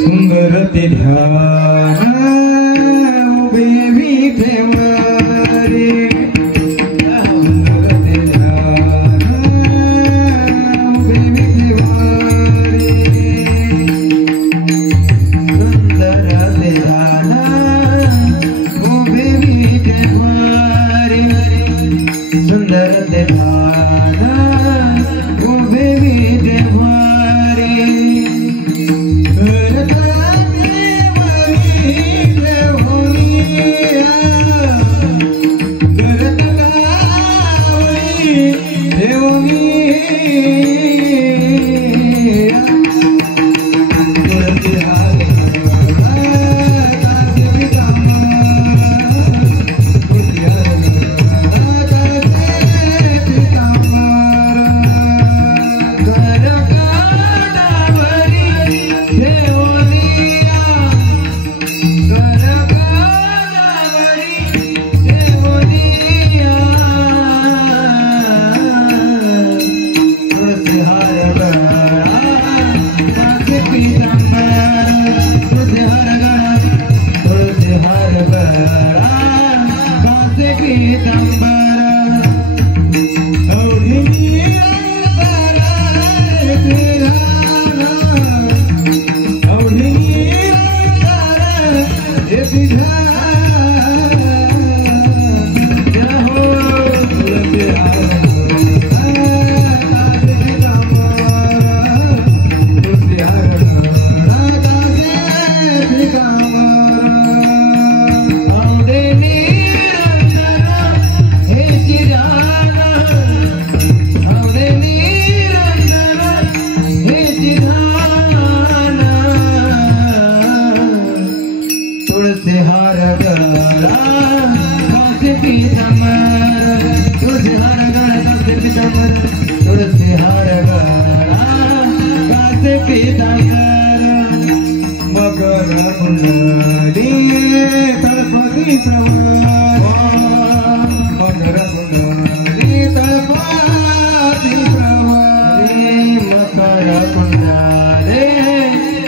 सुंदर ते ध्यान उभे विठेवा रे सुंदर ते ध्यान उभे विठेवा रे सुंदर ते ध्यान उभे विठेवा रे सुंदर ते ध्यान उभे विठेवा रे मकर कुंडली तळपती प्रभा मकर कुंडली तळपती प्रभा मकर कुंडले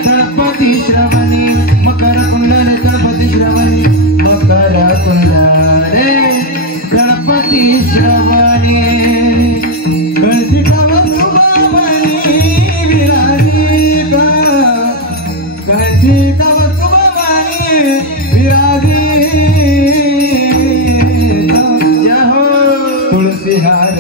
तळपती श्रवणी मकर कुंडले तळपती श्रवणी मकर कुंडले तळपती श्रवणी तुलसी हार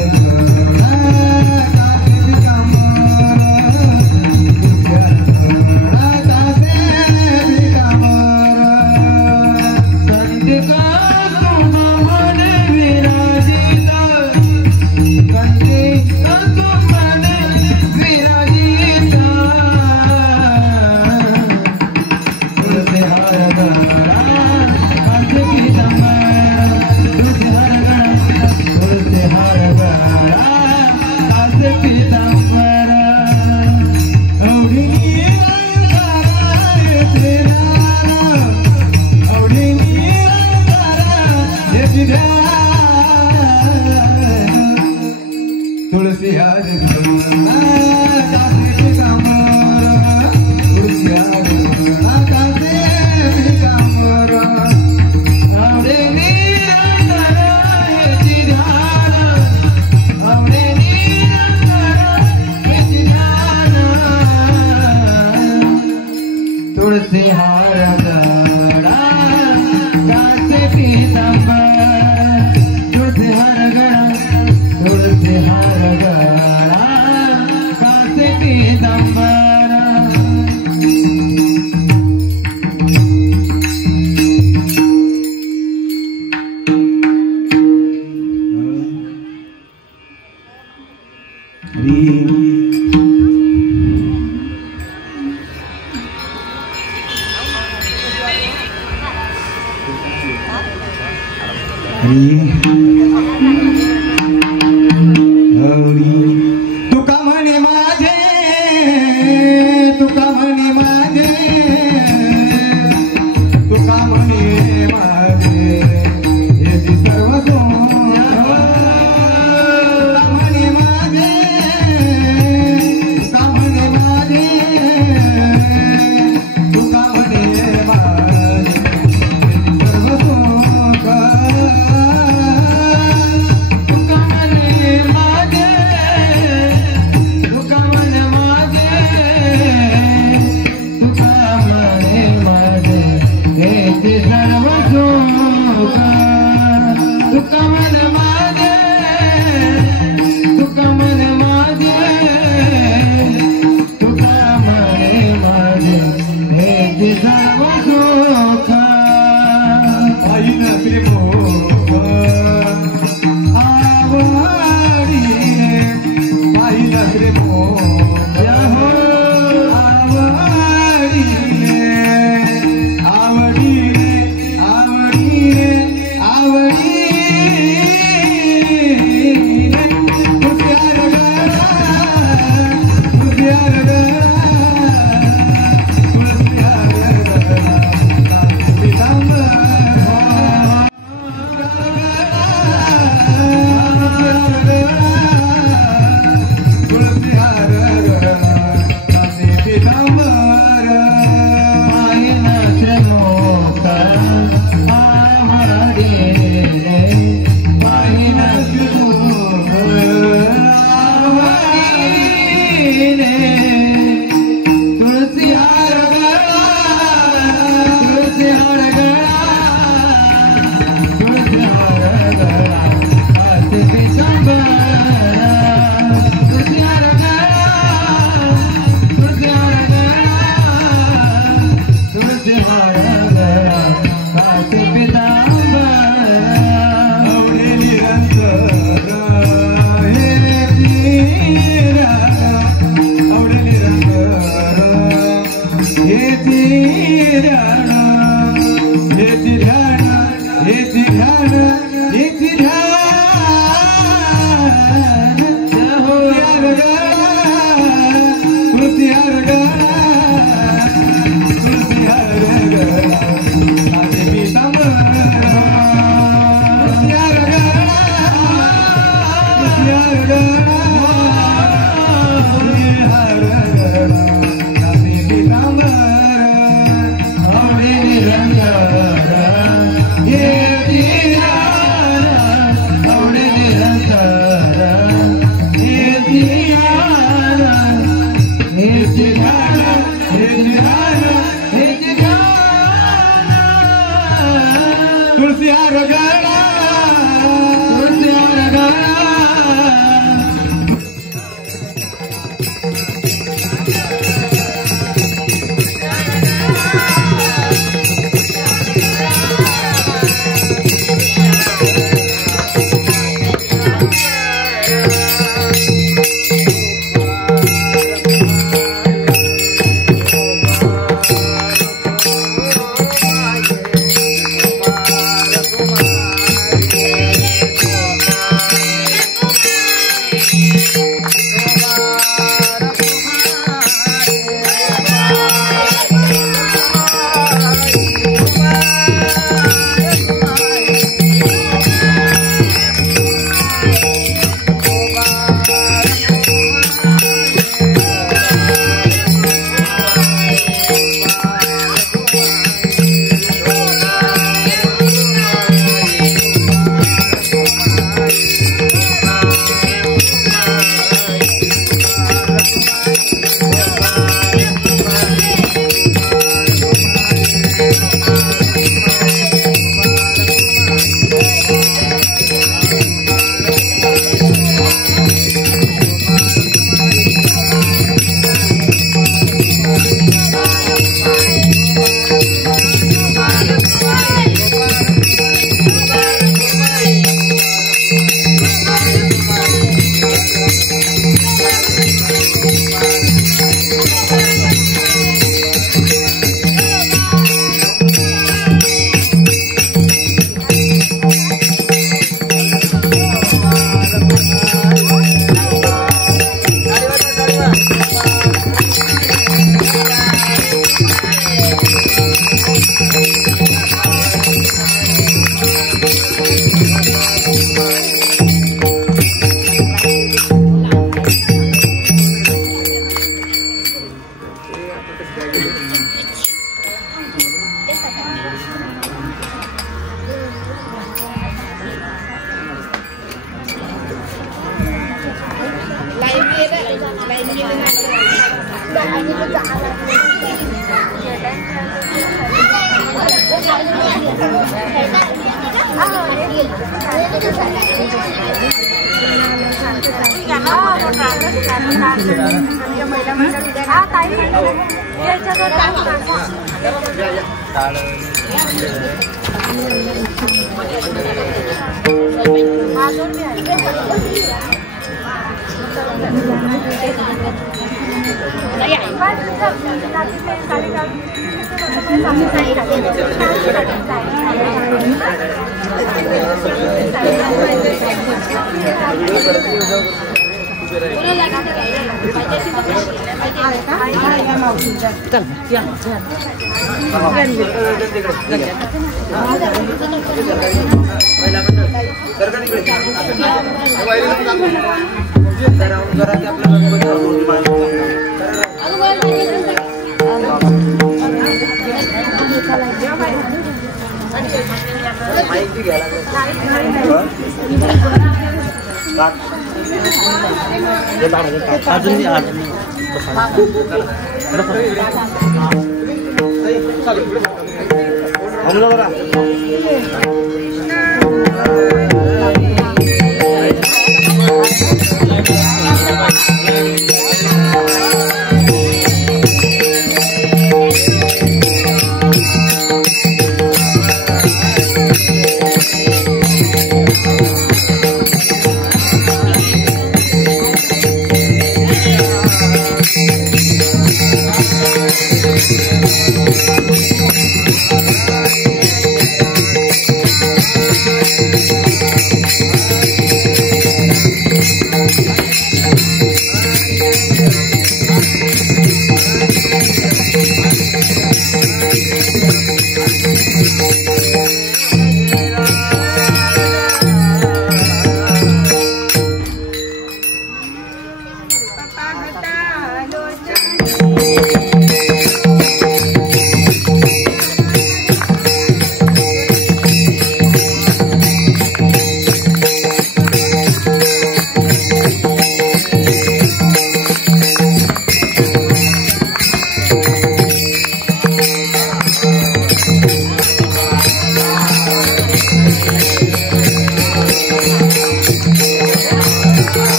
तुलसी हार तुलसी हार गड़ा कासे पीतांबर तुलसी हार गड़ा तुलसी हार गड़ा कासे पीतांबर तुका म्हणे माझे तुका म्हणे माझे तुका म्हणे माझे हे सर्व तुका म्हणे माझे रे मोठ्या हो आवडीने आवडीने आवडीने आवडीने तुझ्यार गळा तुझ्यार गळा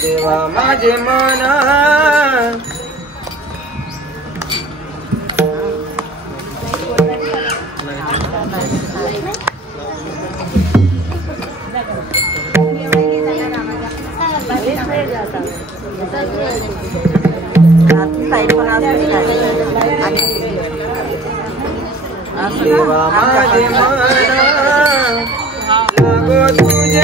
देवा माझे मना देवा माझे मना लागो तुझे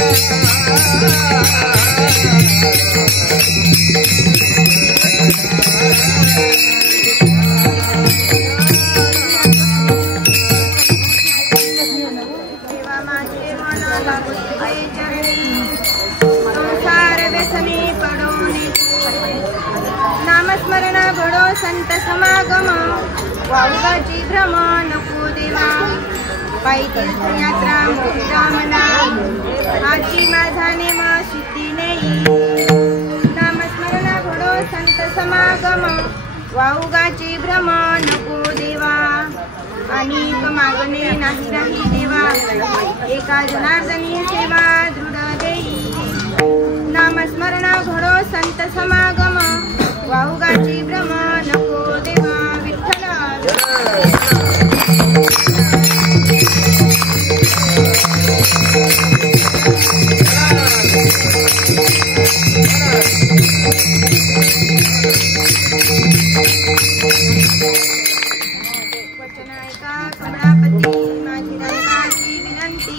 Thank you. नामस्मरण घडो संत समागम वाऊगाची भ्रम नको देवा पायी तीर्थयात्रा मोठा मना आजी माझा नेम सिद्धी नेई नामस्मरण घडो संत समागम वाऊगाची भ्रम नको देवा अनेक मागणे नाही राही देवा एका जनार्दनी सेवा दृढ देई नामस्मरण घडो संत समागम वाऊगाची भ्रम नको देवा विठ्ठल वचन ऐका कलापती माझी दैवाची विनंती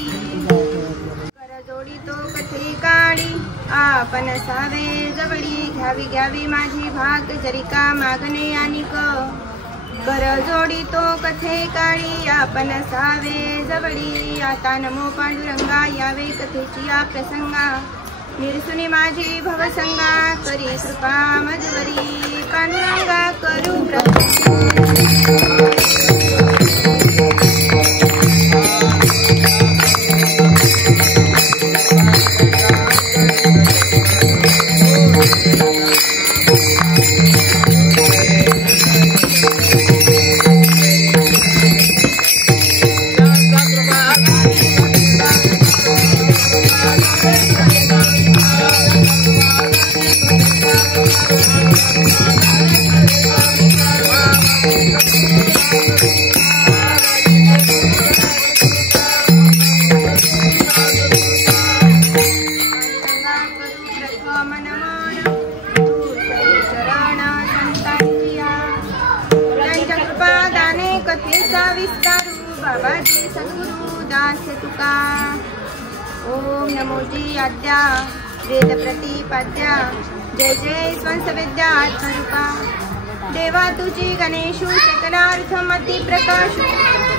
कर जोडी तो कथे काळी आपण सावे जवळी घ्यावी घ्यावी माझी भाग जरिका मागणे आणि कर जोडी तो कथे काळी आपण सावे जवळी आता नमो पांडुरंगा यावे कथेची या प्रसंगा निरसुनी माझी भवसंगा करी कृपा मजवरी पांडुरंगा करू बाबाजी सद्गुरु दास तुका ओम नमोजी आद्या वेद प्रतिपाद्या जय जय स्वंसविद्या आत्मरूपा देवा तुझी गणेशु सकलार्थमती प्रकाशु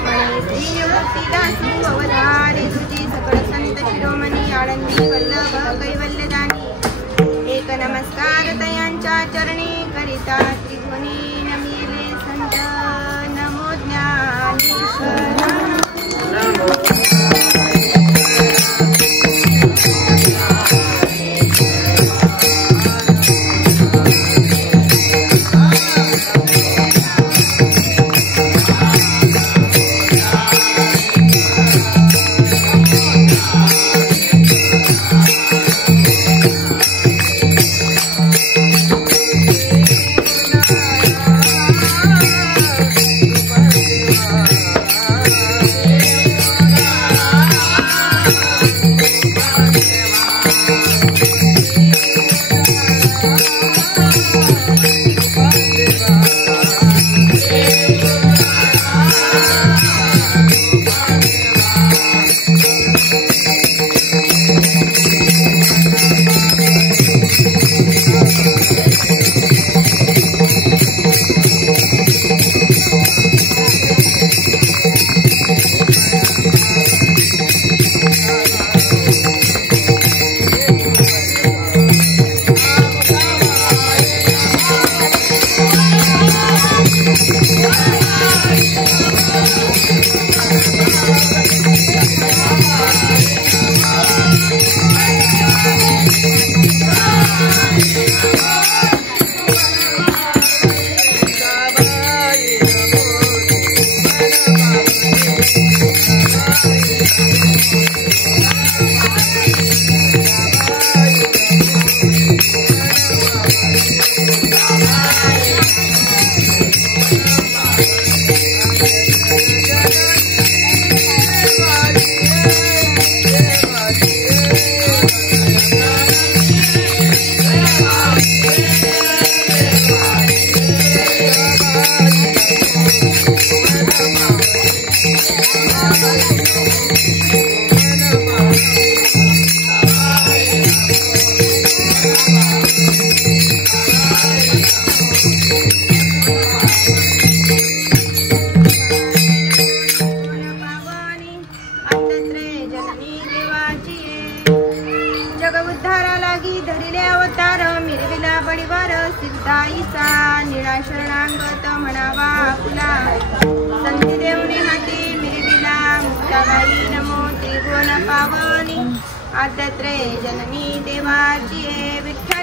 मणी श्री निवृत्ती दासु अवधारे तुझी सकळ संत शिरोमणी आळंदी वल्लभ कैवल्यदानी एक नमस्कार तयांच्या चरणी करिता त्रिभुवनी नमिले संत नमो ज्ञानेश्वर धारा लागी धरिले अवतार मिरविला बळीवर सिद्धाईचा निळा शरणांगत म्हणावा आपुला संधी देवने हाती मिरविला मुक्ताबाई नमो त्रिभुवन पावनी आदत्रे जननी देवाची विठ्ठल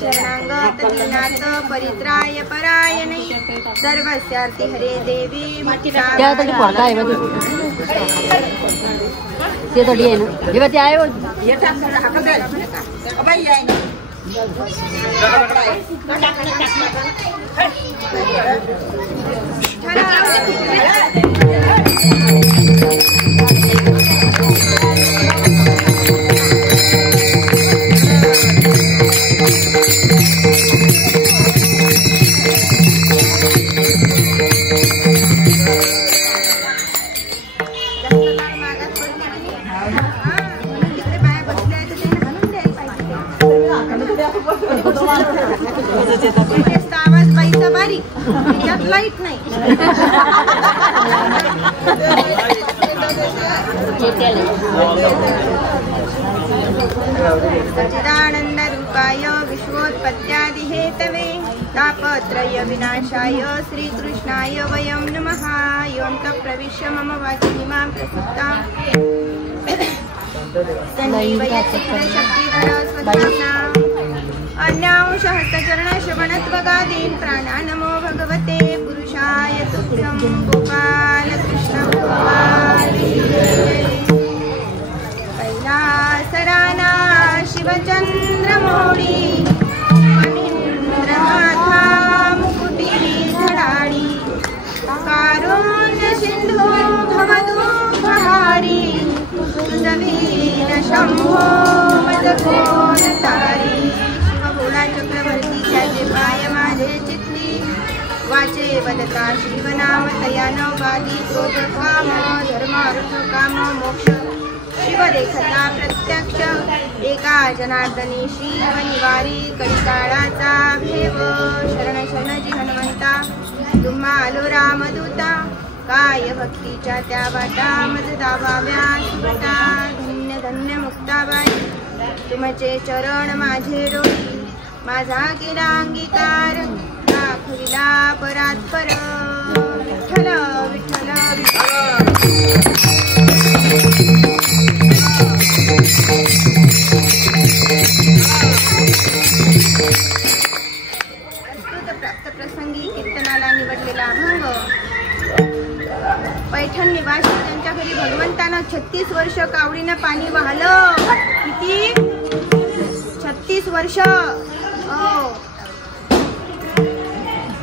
शरणागत दीनाथ परित्राय परायणे सर्वस्यार्थे हरे देवी ते थोडी आहे ना जेव्हा ते आहे आवाज बाईचा बारीक त्यात लाईट नाही सच्चिदानंद रूपाय विश्वोत्पत्त्यादि हेतवे तापत्रय विनाशाय श्रीकृष्णाय वयं नमः योऽन्तः प्रविश्य मम वाचमिमां प्रसुप्ताम् संजीवयति शक्तिधर अन्यांश हस्तचरण श्रवणत्वगादीन् प्राणा नमो भगवते पुरुषाय तुभ्यं गोपाल कृष्ण गोपाल कैलासराना शिवचंद्रमौळी फणीन्द्रमाथा मुकुटी धडाळी कारुण्य सिंधू भवदुःखहारी तुझवीन शंभो मदकोन तारी चक्रवर्ती त्याचे पाय माझे चित्ती वाचे वदता शिवनाम तयानो वादी क्रोध काम धर्म अर्थ काम मोक्ष शिव देखता प्रत्यक्ष एका जनार्दनी शिव निवारी कलिकाळाचा भेव शरण शरणजी हनुमंता तुम्हा आलो रामदूता काय भक्तीच्या त्या वाटा मज दाबाव्या सुवटा धन्य धन्य मुक्ताबाई तुमचे चरण माझे रोई माझा केला अंगीकार दाखविला परात्पर विठ्ठल विठ्ठल प्राप्त प्रसंगी कीर्तनाला निवडलेला अभंग पैठण निवासी त्यांच्या घरी भगवंतानं 36 वर्ष कावडीनं पाणी वाहलं किती 36 वर्ष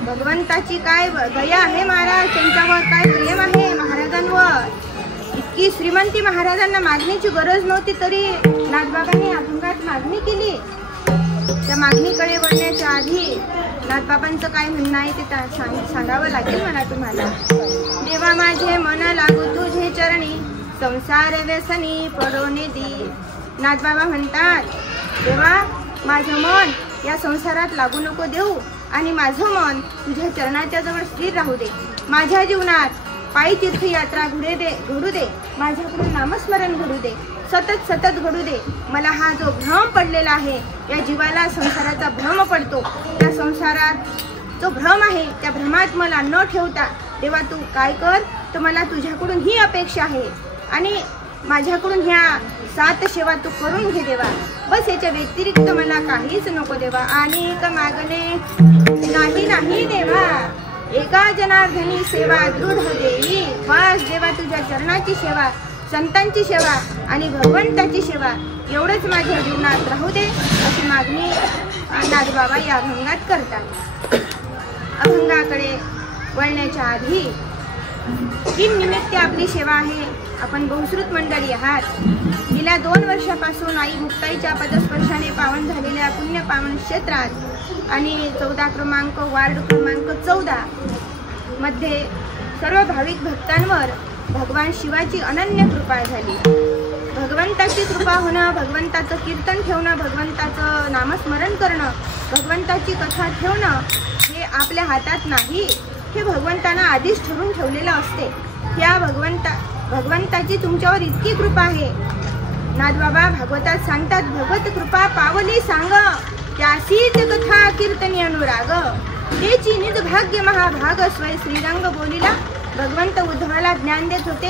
भगवंताची काय दया आहे महाराज त्यांच्यावर काय प्रेम आहे महाराजांवर इतकी श्रीमंती महाराजांना मागण्याची गरज नव्हती तरी नाथबाबांनी अभंगात मागणी केली त्या मागणीकडे वळण्याच्या आधी नाथबाबांचं काय म्हणणं आहे ते सांगावं लागेल मला तुम्हाला देवा माझे मन लागू तुझे चरणी संसार व्यसनी पडोने दी नाथबाबा म्हणतात देवा माझं मन या संसारात लागू नको देऊ आणि माझं मन तुझ्या चरणाच्या जवळ स्थिर राहू दे माझ्या जीवनात पायी तीर्थयात्रा घडू दे माझ्याकडून नामस्मरण घडू दे सतत सतत घडू दे. मला हा जो भ्रम पडलेला आहे, या जीवाला संसाराचा भ्रम पडतो, त्या संसारात जो भ्रम आहे त्या भ्रमात मला न ठेवता देवा तू काय कर, तर मला तुझ्याकडून ही अपेक्षा आहे आणि माझ्याकडून ह्या 7 सेवा तू करून घे देवा. बस याच्या व्यतिरिक्त मला काहीच नको देवा. आणि का मागणे नाही नाही देवा, एका जनार्दनी सेवा दृढ देई. बस देवा तुझ्या चरणाची सेवा, संतांची सेवा आणि भगवंताची सेवा एवढंच माझ्या जीवनात राहू दे अशी मागणी नाथबाबा या अभंगात करतात. अभंगाकडे वळण्याच्या आधी निमित्त आपली सेवा आहे. आपण बहुश्रुत मंडळी आहात. गेल्या 2 वर्षापासून आई मुक्ताईच्या पदस्पर्शाने पावन झालेल्या पुण्य पावन क्षेत्रात आणि 14 क्रमांक वार्ड क्रमांक 14 मध्ये सर्व भाविक भक्तांवर भगवान शिवाची अनन्य कृपा झाली. भगवंताची कृपा होणं, भगवंताचं कीर्तन ठेवणं, भगवंताचं नामस्मरण करणं, भगवंताची कथा ठेवणं हे आपल्या हातात नाही. हे भगवंतानं आधीच ठरवून ठेवलेलं असते. त्या भगवंताची तुमच्यावर इतकी कृपा आहे. नाथबाबा भागवतात सांगतात, भगवत कृपा पावली सांग, त्यासीच कथा कीर्तनी अनुराग, तेची निज भाग्य महाभाग स्वय श्रीरंग बोलिला. भगवंत उद्धवाला ज्ञान देत होते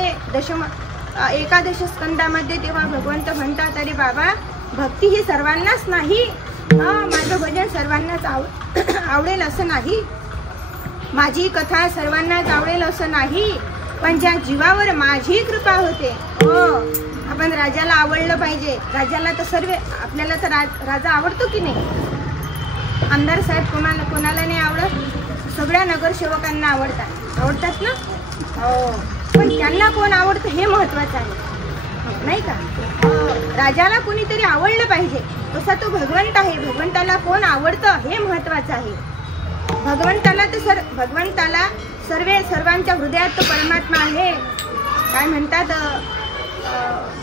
एकादश स्कंदामध्ये. तेव्हा भगवंत म्हणतात, अरे बाबा भक्ती ही सर्वांनाच नाही, माझं भजन सर्वांनाच आवडेल असं नाही, माझी कथा सर्वांनाच आवडेल असं नाही, पण ज्या जीवावर माझी कृपा होते. हो, आपण राजाला आवडलं पाहिजे. राजाला तर सर्व, आपल्याला तर राजा आवडतो की नाही? आमदार साहेब कोणाला नाही आवडत? सगळ्या नगरसेवकांना आवडतात ना. हो, पण त्यांना कोण आवडतं हे महत्वाचं आहे, नाही का? राजाला कोणीतरी आवडलं पाहिजे, तसा तो भगवंत आहे. भगवंताला कोण आवडतं हे महत्वाचं आहे. भगवंताला सर्वांच्या हृदयात तो परमात्मा आहे. काय म्हणतात,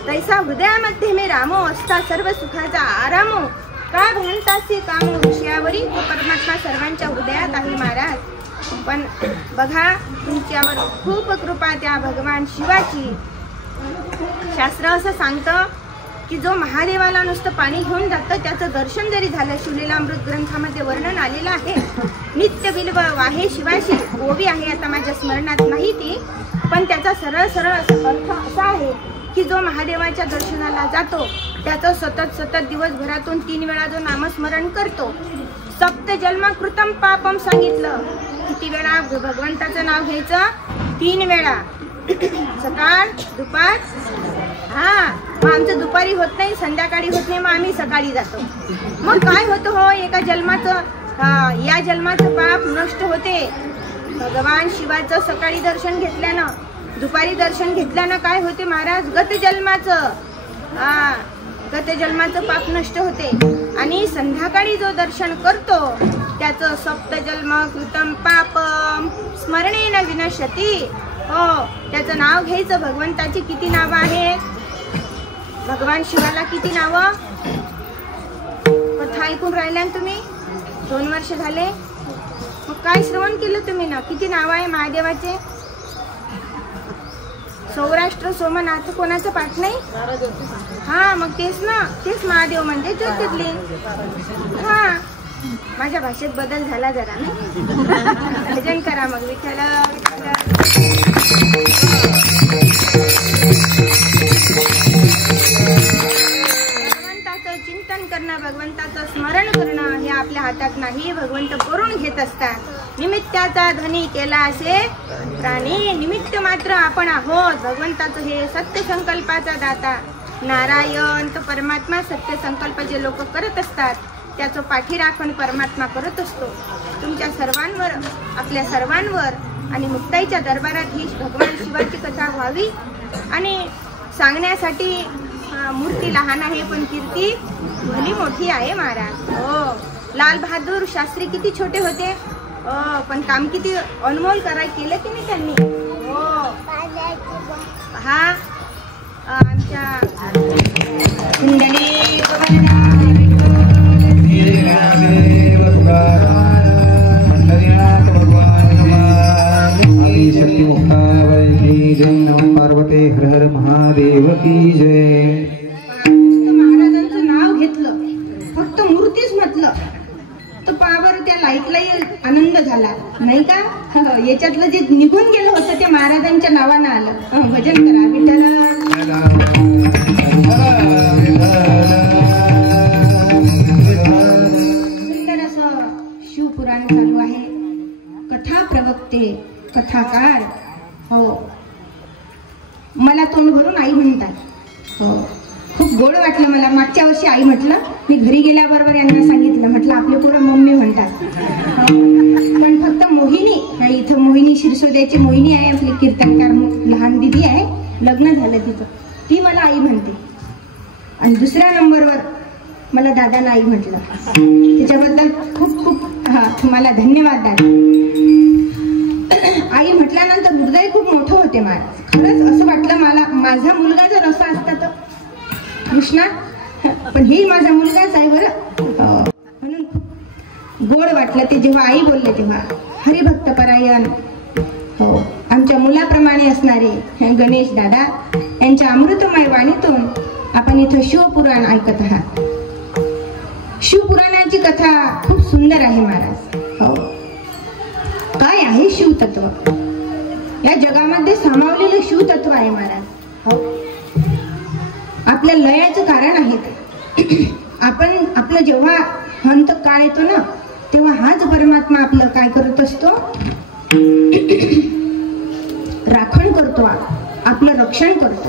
तैसा हृदयामध्ये मी रामो असता सर्व सुखाचा आरामो, का भ्रांतासी कामो विषयावरी. तो परमात्मा सर्वांच्या हृदयात आहे महाराज. पण बघा, तुमच्यावर खूप कृपा त्या भगवान शिवाची. शास्त्र असं सांगतं की जो महादेवाला नुसतं पाणी घेऊन जातं त्याचं दर्शन जरी झालं, शिवलीलामृत ग्रंथामध्ये वर्णन आलेलं आहे. नित्य बिल्व वाहे शिवाशी ओवी आहे, आता माझ्या स्मरणात नाही ती, पण त्याचा सरळ अर्थ असा आहे की जो महादेवाच्या दर्शनाला जातो त्याचं सतत दिवसभरातून 3 वेळा जो नामस्मरण करतो, 7 जन्म कृतम पापम सांगितलं. किती वेळा भगवंताचं नाव घ्यायचं? 3 वेळा, सकाळ दुपार. मग आमचं दुपारी होत नाही, संध्याकाळी होत नाही, मग आम्ही सकाळी जातो. मग काय होतं हो, एका जन्माचं या जन्माचं पाप नष्ट होते. भगवान शिवाचं सकाळी दर्शन घेतल्यानं, दुपारी दर्शन घेतल्यानं काय होते महाराज? गत जन्माचं पाप नष्ट होते. आणि संध्याकाळी जो दर्शन करतो त्याचं 7 जन्म कृतम पापम स्मरणेन विनश्यती. हो, त्याचं नाव घ्यायचं. भगवंताची किती नावं आहेत? भगवान शिवाला किती नावं? कथा ऐकून राहिल्या तुम्ही? 2 वर्ष झाले. मग काय श्रवण केलं तुम्ही ना? किती नाव आहे महादेवाचे? सौराष्ट्र सोमनाथ कोणाचं पाठ नाही? मग तेच ना, तेच महादेव म्हणजे ज्योतिर्लिंग. माझ्या भाषेत बदल झाला जरा नाही. भजन करा मग विठ्ठल. भगवंताचं चिंतन करणं, भगवंताचं स्मरण करणं हे आपल्या हातात नाही, भगवंत करून घेत असतात. निमित्ताचा धनी केला असे प्राणी, निमित्त मात्र आपण आहोत. भगवंताचं हे सत्य संकल्पाचा दाता नारायण, तो परमात्मा. सत्य संकल्प जे लोक करत असतात त्याचं पाठीराखण परमात्मा करत असतो. तुमच्या सर्वांवर, आपल्या सर्वांवर आणि मुक्ताईच्या दरबारात ही भगवान शिवाची कथा व्हावी आणि सांगण्यासाठी मूर्ती लहान आहे पण कीर्ती भली मोठी आहे महाराज. हो, लाल बहादूर शास्त्री किती छोटे होते, पण काम किती अनमोल केलं की नाही त्यांनी. हो, आमच्या कुंडली शक्ति मुक्ताबाई की जय. नमः पार्वती हर हर महादेव की जय. आनंद झाला नाही का. याच्यातलं जे निघून गेलं होतं ते महाराजांच्या नावानं आलं. भजन करा विठ्ठल. सुंदर असं शिवपुराण चालू आहे. कथा प्रवक्ते कथाकार. हो, मला तोंड भरून आई म्हणतात. हो, खूप गोड वाटलं मला. मागच्या वर्षी आई म्हटलं, मी घरी गेल्याबरोबर यांना सांगितलं, म्हटलं आपले पोरं मम्मी म्हणतात. पण फक्त मोहिनी नाही, इथं मोहिनी शिरसोद्याची मोहिनी आहे, आपली कीर्तनकार लहान दिदी आहे, लग्न झालं तिचं, ती मला आई म्हणते. आणि दुसऱ्या नंबरवर मला दादाला आई म्हटलं. त्याच्याबद्दल खूप खूप तुम्हाला धन्यवाद दादा. आई म्हटल्यानंतर हृदय खूप मोठं होते महाराज. खरंच असं वाटलं मला, माझा मुलगा जर असा असता तर कृष्णा, पण हे माझा मुलगाच आहे बरं. म्हणून खूप गोड वाटलं ते जेव्हा आई बोलले तेव्हा. हरिभक्त परायण, हो, आमच्या मुलाप्रमाणे असणारे गणेश दादा यांच्या अमृतमय वाणीतून आपण इथं शिवपुराण ऐकत आहात. शिवपुराणाची कथा खूप सुंदर आहे महाराज. हो, काय आहे शिवतत्व? या जगामध्ये सामावलेलं शिवतत्व आहे महाराज. हो, आपल्या लयाचं कारण आहे ते. आपण आपलं जेव्हा अंत काळ येतो ना, तेव्हा हाच परमात्मा आपलं काय करत असतो? राखण करतो, आपलं रक्षण करतो.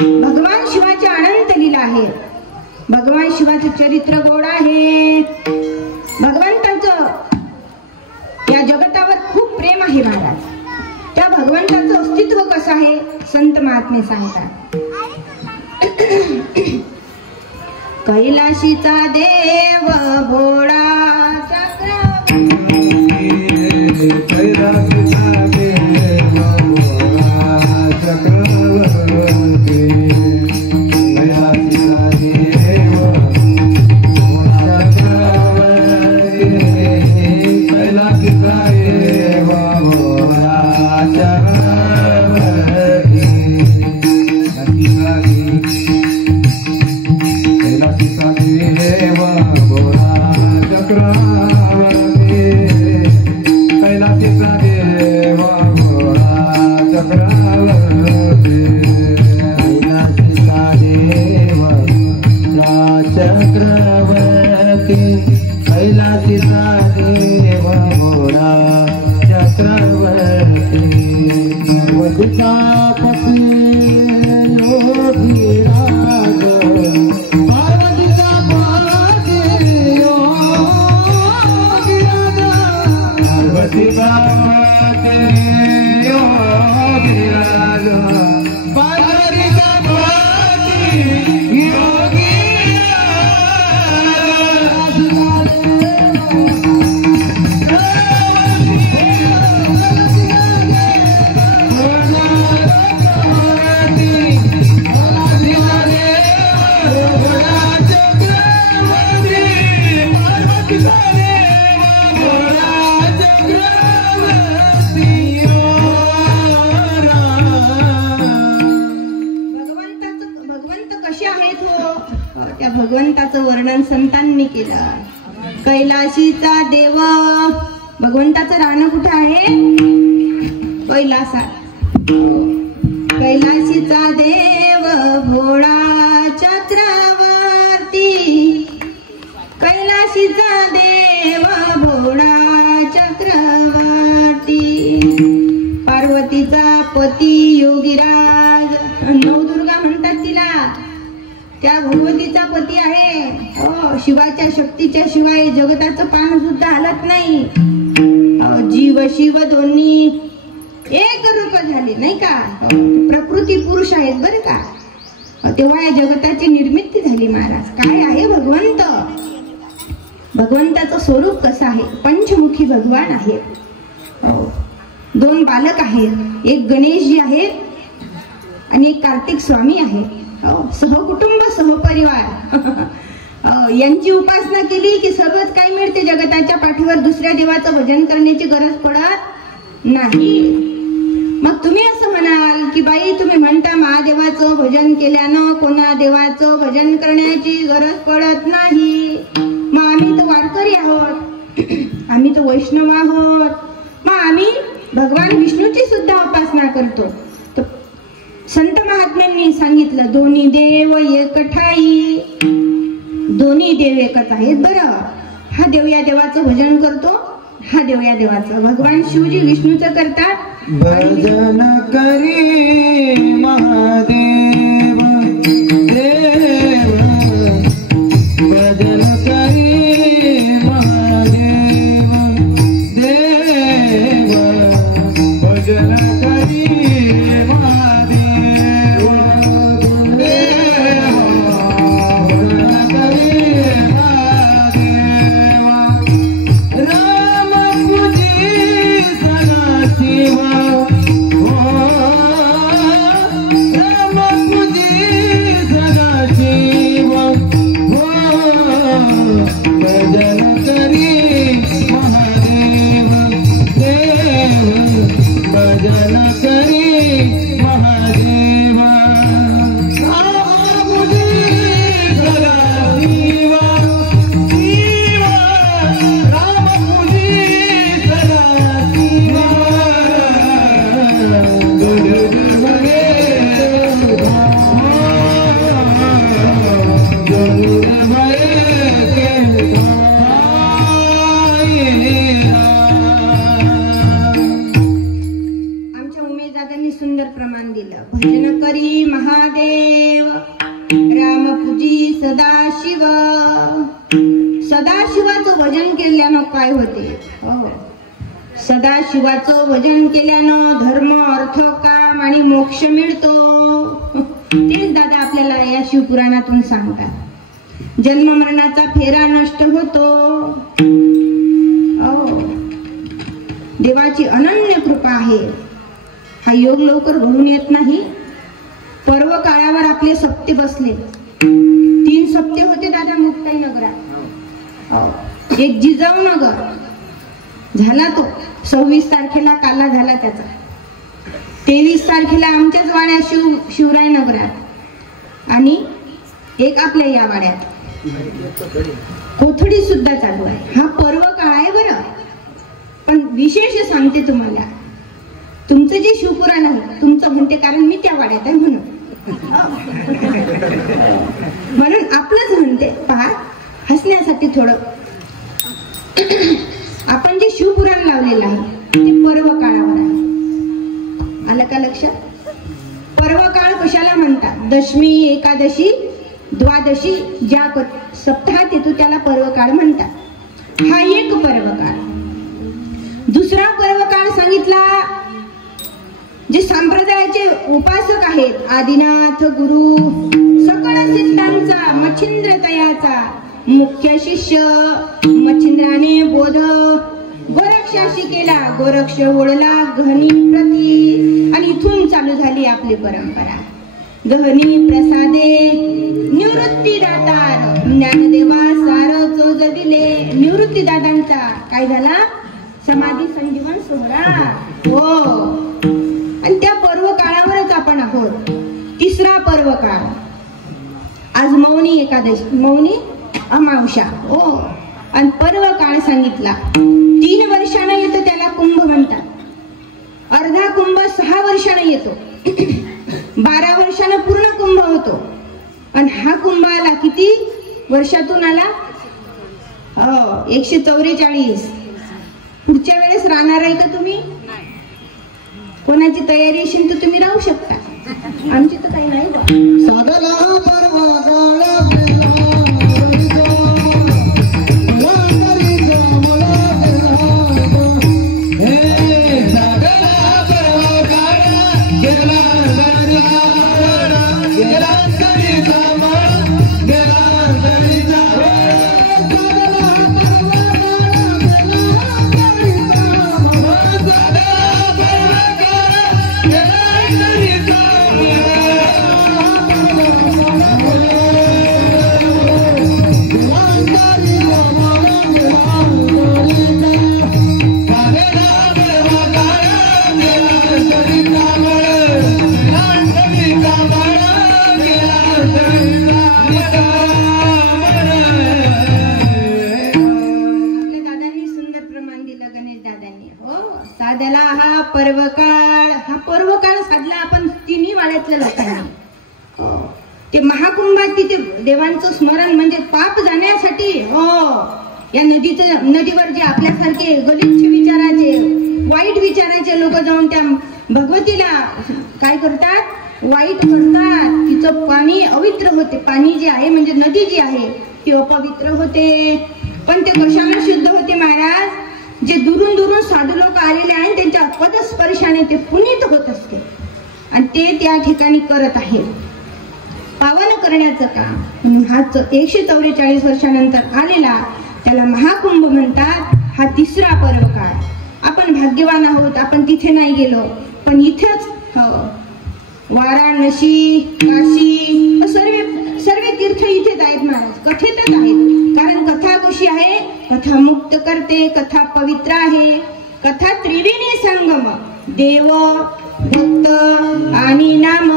भगवान शिवाची अनंत लीला आहे. भगवान शिवाचं चरित्र गोड आहे. भगवंताचं या जगतावर खूप प्रेम आहे महाराज. त्या भगवंताचं अस्तित्व कसं आहे संत महात्मे सांगतात. कैलाशीचा देव भोळा भगवंताचं वर्णन संतांनी केलं. कैलाशीचा देव, भगवंताचं राहणं कुठं आहे? कैलासात. कैलाशीचा देव भोळा चक्रवर्ती, कैलाशीचा देव भोळा चक्रवर्ती. पार्वतीचा पती योगीराज, नवदुर्गा म्हणतात तिला, त्या भगवतीचा पती आहे. हो, शिवाच्या शक्तीच्या शिवाय जगताचं पान सुद्धा हलत नाही. जीव शिव दोन्ही एक रूप झाले नाही का. प्रकृती पुरुष आहेत बरं का. तेव्हा या जगताची निर्मिती झाली महाराज. काय आहे भगवंत? भगवंताचं स्वरूप कसं आहे? पंचमुखी भगवान आहे. दोन बालक आहेत, एक गणेशजी आहे आणि एक कार्तिक स्वामी आहे. सहकुटुंब सहपरिवार यांची उपासना केली की सर्वच काही मिळते जगताच्या पाठीवर. दुसऱ्या देवाचं भजन करण्याची गरज पडत नाही. मग तुम्ही असं म्हणाल की बाई तुम्ही म्हणता महादेवाचं भजन केल्यानं कोणा देवाचं भजन करण्याची गरज पडत नाही. मग आम्ही तर वारकरी आहोत, आम्ही तर वैष्णव आहोत, मग आम्ही भगवान विष्णूची सुद्धा उपासना करतो. तर संत महात्म्यांनी सांगितलं दोन्ही देव एक ठाई. दोन्ही देव एकच आहेत. बरं, हा देव या देवाचं भजन करतो, हा देव या देवाचं. भगवान शिवजी विष्णूचं करतात भजन करी महादेव देव, भजन करी महादेव देव, भजन करी महादेव देव, भजन करी महादेव. राम पूजी सदाशिव, राम पूजी सदाशिव, भजन करी महादेव देव, भजन करी महादेव. राम पूजी सदाशिव, शिव, राम पूजी सदाशिव, आमच्या उमेददादांनी सुंदर प्रमाण दिलं. भजन करी महादेव, राम पूजी सदाशिव. सदाशिवाचं भजन केल्यानं काय होते? हो, सदाशिवाचं भजन केल्यानं धर्म, अर्थ, काम आणि मोक्ष मिळतो. तेच दादा आपल्याला या शिवपुराणातून सांगतात. जन्म मरणाचा फेरा नष्ट होतो. देवाची अनन्य कृपा आहे. हा योग लवकर घडून येत नाही. पर्व काळावर आपले सप्ते बसले. 3 सप्ते होते दादा मुक्ताई नगरात. एक जिजाऊ नगर झाला, तो 26 तारखेला काला झाला त्याचा. 23 तारखेला आमच्याच वाड्या शिवराय नगरात, आणि एक आपल्या या वाड्यात कोथडी सुद्धा चालू आहे. हा पर्व काळ आहे. बरं, पण विशेष सांगते तुम्हाला, तुमचं जे शिवपुराण आहे तुमचं म्हणते, कारण मी त्या वाड्यात आहे म्हणून. म्हणून आपलंच म्हणते. पहा, हसण्यासाठी थोडं. आपण जे शिवपुराण लावलेलं आहे ते पर्व काळावर आहे. आलं का लक्षात? पर्व काळ कशाला म्हणतात? दशमी, एकादशी, द्वादशी ज्या सप्ताहात येतो त्याला पर्व काळ म्हणतात. हा एक पर्व काळ. दुसरा पर्व काळ सांगितला, जे संप्रदायाचे उपासक आहेत, आदिनाथ गुरु, सकळ सिद्धांचा, मच्छिंद्र तयाचा मुख्य शिष्य, मच्छिंद्राने बोध गोरक्षाशी केला, गोरक्ष ओढला गहनी प्रती, आणि इथून चालू झाली आपली परंपरा. गहनी प्रसादे निवृत्ती दातार, ज्ञानदेवा सार चोजविले. निवृत्ती दादांचा काय झाला? समाधी संजीवन सोहळा. हो, आणि त्या पर्व काळावरच आपण आहोत. तिसरा पर्व काळ आज मौनी एकादशी, मौनी अमावस्या. हो, आणि पर्व काळ सांगितला 3 वर्षानं येतो, त्याला कुंभ म्हणतात. अर्धा कुंभ 6 वर्षानं येतो. 12 वर्षानं पूर्ण कुंभ होतो. आणि हा कुंभ आला किती वर्षातून आला? 144. पुढच्या वेळेस राहणार आहे का तुम्ही? कोणाची तयारी असेल तर तुम्ही राहू शकता. आमची तर काही नाही बा. साधला परवा काळ साधला हा पर्वकाळ. हा पर्वकाळ साधला आपण तिन्ही वाड्यातल्या लोकांनी. ते महाकुंभात तिथे देवांचं स्मरण म्हणजे पाप जाण्यासाठी या नदीवर जे आपल्यासारखे गलिच्छ विचाराचे वाईट विचाराचे लोक जाऊन त्या भगवतीला काय करतात, वाईट करतात. तिचं पाणी अवित्र होते. पाणी जे आहे म्हणजे नदी जी आहे ती अपवित्र होते. पण ते कशाने शुद्ध होते महाराज? जे दुरून दुरून साधू लोक आलेले आहेत त्यांच्या पदस्पर्शाने ते पुनीत होत असते आणि ते त्या ठिकाणी करत आहे पावन करण्याचं काम. म्हणून हा 144 वर्षानंतर आलेला त्याला महाकुंभ म्हणतात. हा तिसरा पर्वकाळ. आपण भाग्यवान आहोत, आपण तिथे नाही गेलो, पण इथेच वाराणसी, काशी सर्व तीर्थ इथेच आहेत महाराज, कथेतच आहेत. कारण कथा कशी आहे? कथा मुक्त करते, कथा पवित्र आहे. कथा त्रिवेणी संगम, देव भक्त आणि नाम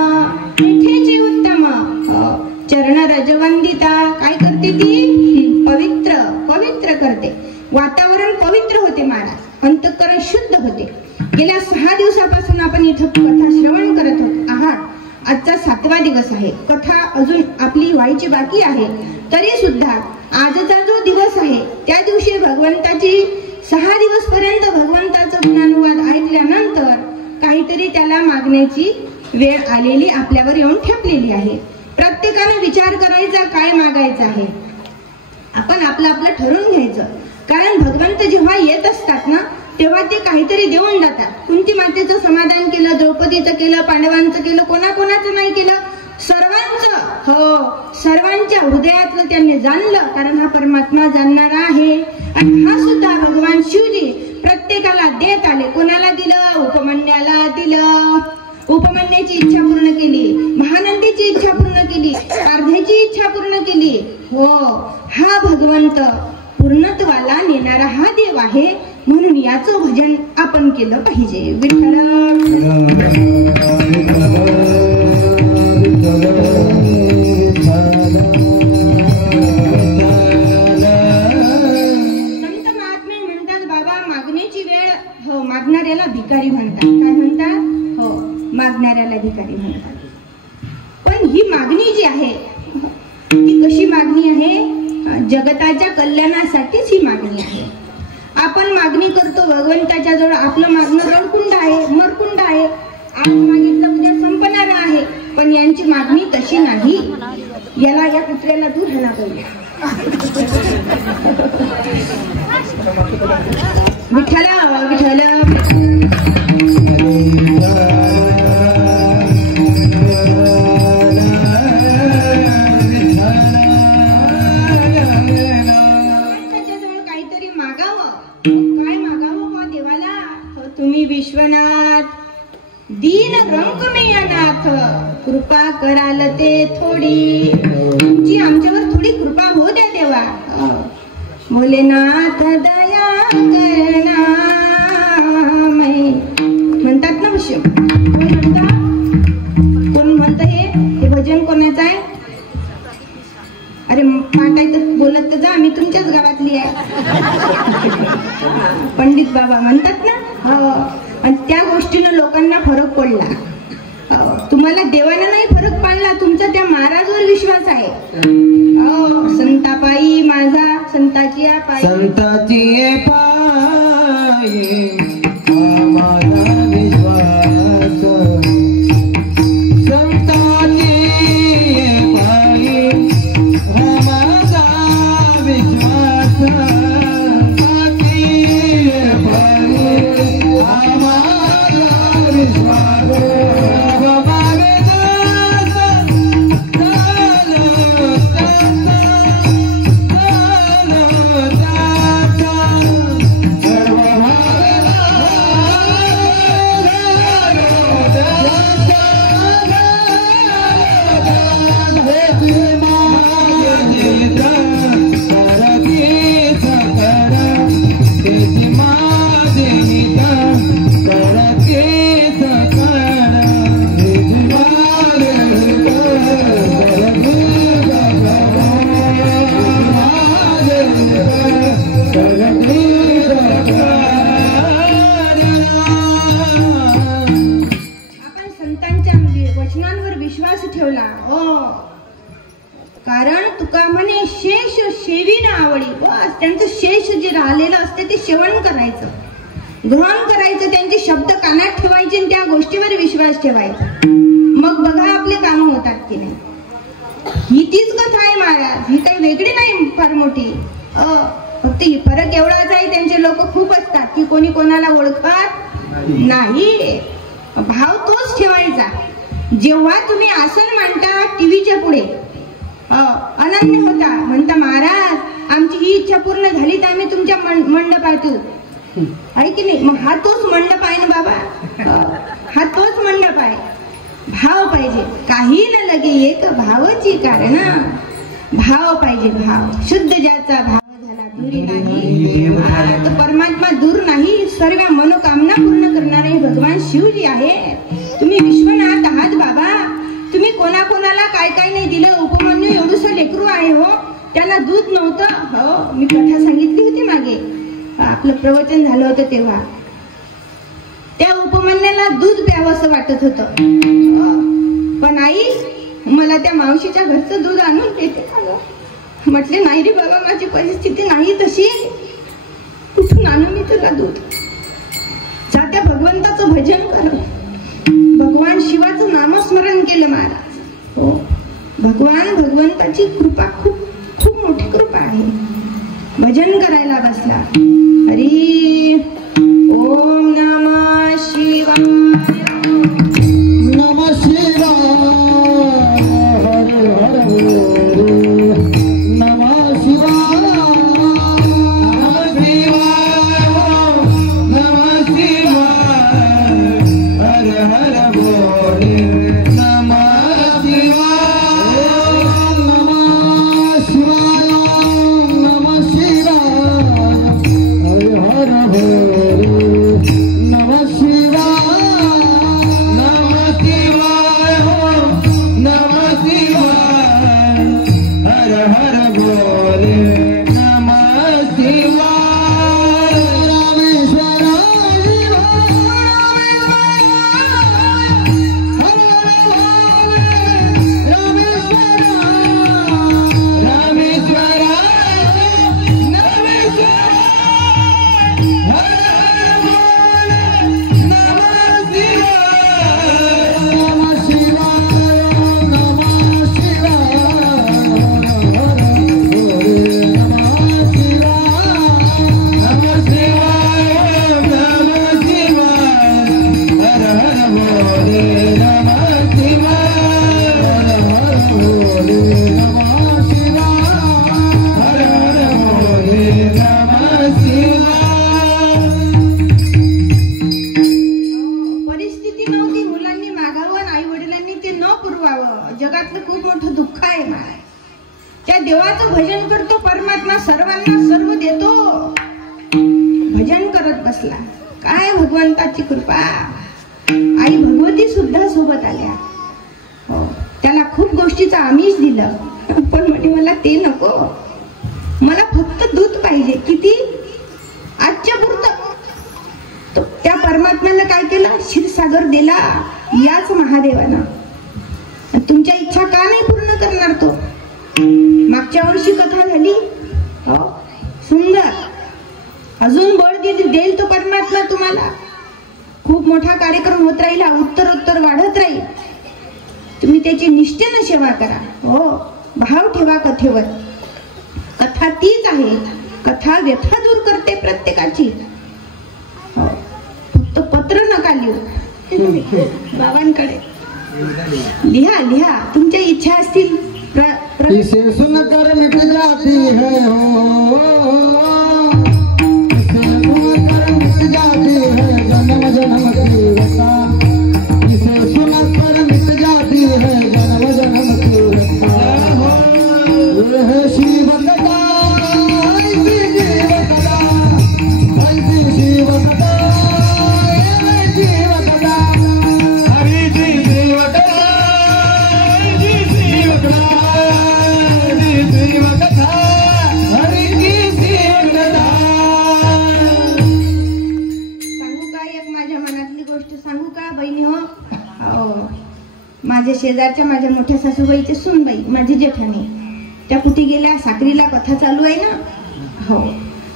तिथेची उत्तम. चरण रजवंदिता काय करते? ती पवित्र करते. वातावरण पवित्र होते महाराज, अंतःकरण शुद्ध होते. गेल्या 6 दिवसापासून आपण इथं कथा श्रवण करत आहात. आजचा 7वा दिवस आहे. कथा अजून आपली व्हायची बाकी आहे. तरी सुद्धा आजचा जो दिवस आहे त्या दिवशी भगवंताची 6 दिवस पर्यंत भगवंताचा गुणानुवाद ऐकल्यानंतर काहीतरी त्याला मागण्याची वेळ आलेली आपल्यावर येऊन ठेपलेली आहे. प्रत्येकाने विचार करायचा काय मागायचं आहे. आपण आपलं ठरवून घ्यायचं. कारण भगवंत जेव्हा येत असतात ना तेव्हा ते काहीतरी देऊन जातात. कुंती मातेचं समाधान केलं, द्रौपदीचं केलं, पांडवांचं केलं, कोणाकोणाचं नाही केलं, सर्वांच्या हृदयातलं त्यांनी जाणलं. कारण हा परमात्मा जाणणारा आहे. आणि हा सुद्धा भगवान शिवजी प्रत्येकाला देत आले. कोणाला दिलं? उपमन्याला दिलं. उपमन्याची इच्छा पूर्ण केली, महानंदीची इच्छा पूर्ण केली, अर्ध्याची इच्छा पूर्ण केली. हा भगवंत पूर्णत्वाला नेणारा हा देव आहे. म्हणून याचं भजन आपण केलं पाहिजे. विठ्ठल संत महात्मे म्हणतात बाबा मागण्याची वेळ मागणाऱ्याला भिकारी म्हणतात. काय म्हणतात? मागणाऱ्याला भिकारी म्हणतात. पण ही मागणी जी आहे ती कशी मागणी आहे? जगताच्या कल्याणासाठीच ही मागणी आहे. आपण मागणी करतो भगवंताच्या जवळ. आपलं मागणं रडकुंड आहे, मरकुंड आहे. आज मागितलं उद्या संपणार आहे. पण यांची मागणी तशी नाही. या कुत्र्याला दूर हाणा पाहिजे. विठ्ठल विठ्ठल विश्वनाथ दीन रंग में अनाथ कृपा कराल ते थोडी. तुमची आमच्यावर थोडी कृपा हो द्या देवा. भोलेनाथ दया करना म्हणतात ना. कोण म्हणत? हे भजन कोणाचं आहे? अरे पाठायचं बोलत तर जा, मी तुमच्याच गावातली आहे. पंडित बाबा म्हणतात ना. आणि त्या गोष्टीनं लोकांना फरक पडला. तुम्हाला देवाला नाही फरक पडला, तुमचा त्या महाराजवर विश्वास आहे. संतापायी माझा संताची पायी, संताची पायी माझा विश्वास. संताची पायी माझा विश्वास. आवडी, बस त्यांचं शेष जे राहिलेलं असते ते सेवन करायचं, ग्रहण करायचं, त्यांचे शब्द कानात ठेवायचे आणि त्या गोष्टीवर विश्वास ठेवायचा. मग बघा आपले काम होतात की नाही. ही तीच कथा आहे महाराज, ही काही वेगळी नाही फार मोठी. फक्त फरक एवढाच आहे, त्यांचे लोक खूप असतात की कोणी कोणाला ओळखत नाही. भाव तोच ठेवायचा. जेव्हा तुम्ही आसन मांडता टीव्हीच्या पुढे, अनन्य होता, म्हणता महाराज आमची ही इच्छा पूर्ण झाली तर आम्ही तुमच्या मंडपात येऊ, आहे की नाही. मग हा तोच मंडप आहे ना बाबा, हा तोच मंडप आहे. भाव पाहिजे, काही न लगे एक भावाची कारण, भाव पाहिजे, भाव शुद्ध. ज्याचा भाव झाला दुरी नाही, तर परमात्मा दूर नाही. सर्व मनोकामना पूर्ण करणारे भगवान शिवजी आहे. तुम्ही विश्वनाथ आहात बाबा. तुम्ही कोणाकोणाला काय काय नाही दिलं. उपमन्यू एवढंसं लेकरू आहे हो, त्याला दूध नव्हतं. हो, मी कथा सांगितली होती मागे, आपलं प्रवचन झालं होतं तेव्हा. त्या उपमन्याला दूध प्यावं असं वाटत होतं, पण आई मला त्या मावशीच्या घरचं दूध आणून देते. म्हटले नाही रे बाबा, माझी परिस्थिती नाही तशी, कुठून आणू मी तुला दूध. जा त्या भगवंताचं भजन कर. भगवान शिवाचं नामस्मरण केलं महाराज. हो, भगवंताची कृपा खूप खूप मोठी कृपा आहे. भजन करायला बसला. हरी ओम नमः शिवाय, नमः शिवाय, हरे हरे, नमः शिवाय, नमः शिवाय, नमः शिवाय, हरे हरे बोले, नमः शिवाय, नमः शिवाय, नमः शिवाय, हरे हरे बोले, नमः शिवाय, नमः शिवाय, नमः शिवाय, हर हर बोले, नमः शिवाय, रामेश्वर परिस्थिती नव्हती, मुलांनी मागावं आणि आई वडिलांनी ते न पुरवावं. जगातलं खूप मोठं दुःख आहे महाराज. त्या देवाचं भजन करतो परमात्मा, सर्वांना सर्व देतो. भजन करत बसला, काय भगवंताची कृपा. आई भगवती सुद्धा सोबत आल्या. हो, त्याला खूप गोष्टीचं आमिष दिलं, पण म्हणे मला ते नको, मला फक्त दूध पाहिजे. किती? आजच्या पुरतं. त्या परमात्म्यानं काय केलं? क्षीरसागर दिला. याच महादेवानं. तुमच्या इच्छा का नाही पूर्ण करणार तो? मागच्या वर्षी कथा झाली, हो सुंदर. अजून बळ देईल तो परमात्मा तुम्हाला. खूप मोठा कार्यक्रम होत राहिला, उत्तरोत्तर वाढत राहील. तुम्ही त्याची निष्ठेनं सेवा करा. हो, भाव ठेवा कथेवर. कथा तीच आहे, कथा व्यथा दूर करते प्रत्येकाची. हो, फक्त पत्र नका लिहू बाबांकडे. लिहा लिहा, तुमच्या इच्छा असतील. इसे सुनकर मिट जाती है हो, इसे सुनकर मिट जाती है जन्म जन्म की व्यथा, इसे सुनकर मिट जाती है जन्म जन्म की व्यथा. ये है शिव कथा, ऐसी जीव कथा, ऐसी शिव कथा, ये जीव कथा, हरि जी जीव कथा, हरि जी जीव कथा, सांगू का एक माझ्या मनातली गोष्ट सांगू का बहिणी? हो, माझ्या शेजारच्या माझ्या मोठ्या सासूबाईची सूनबाई, माझी जेठाणी. त्या कुठे गेल्या? साखरीला कथा चालू आहे ना. हो,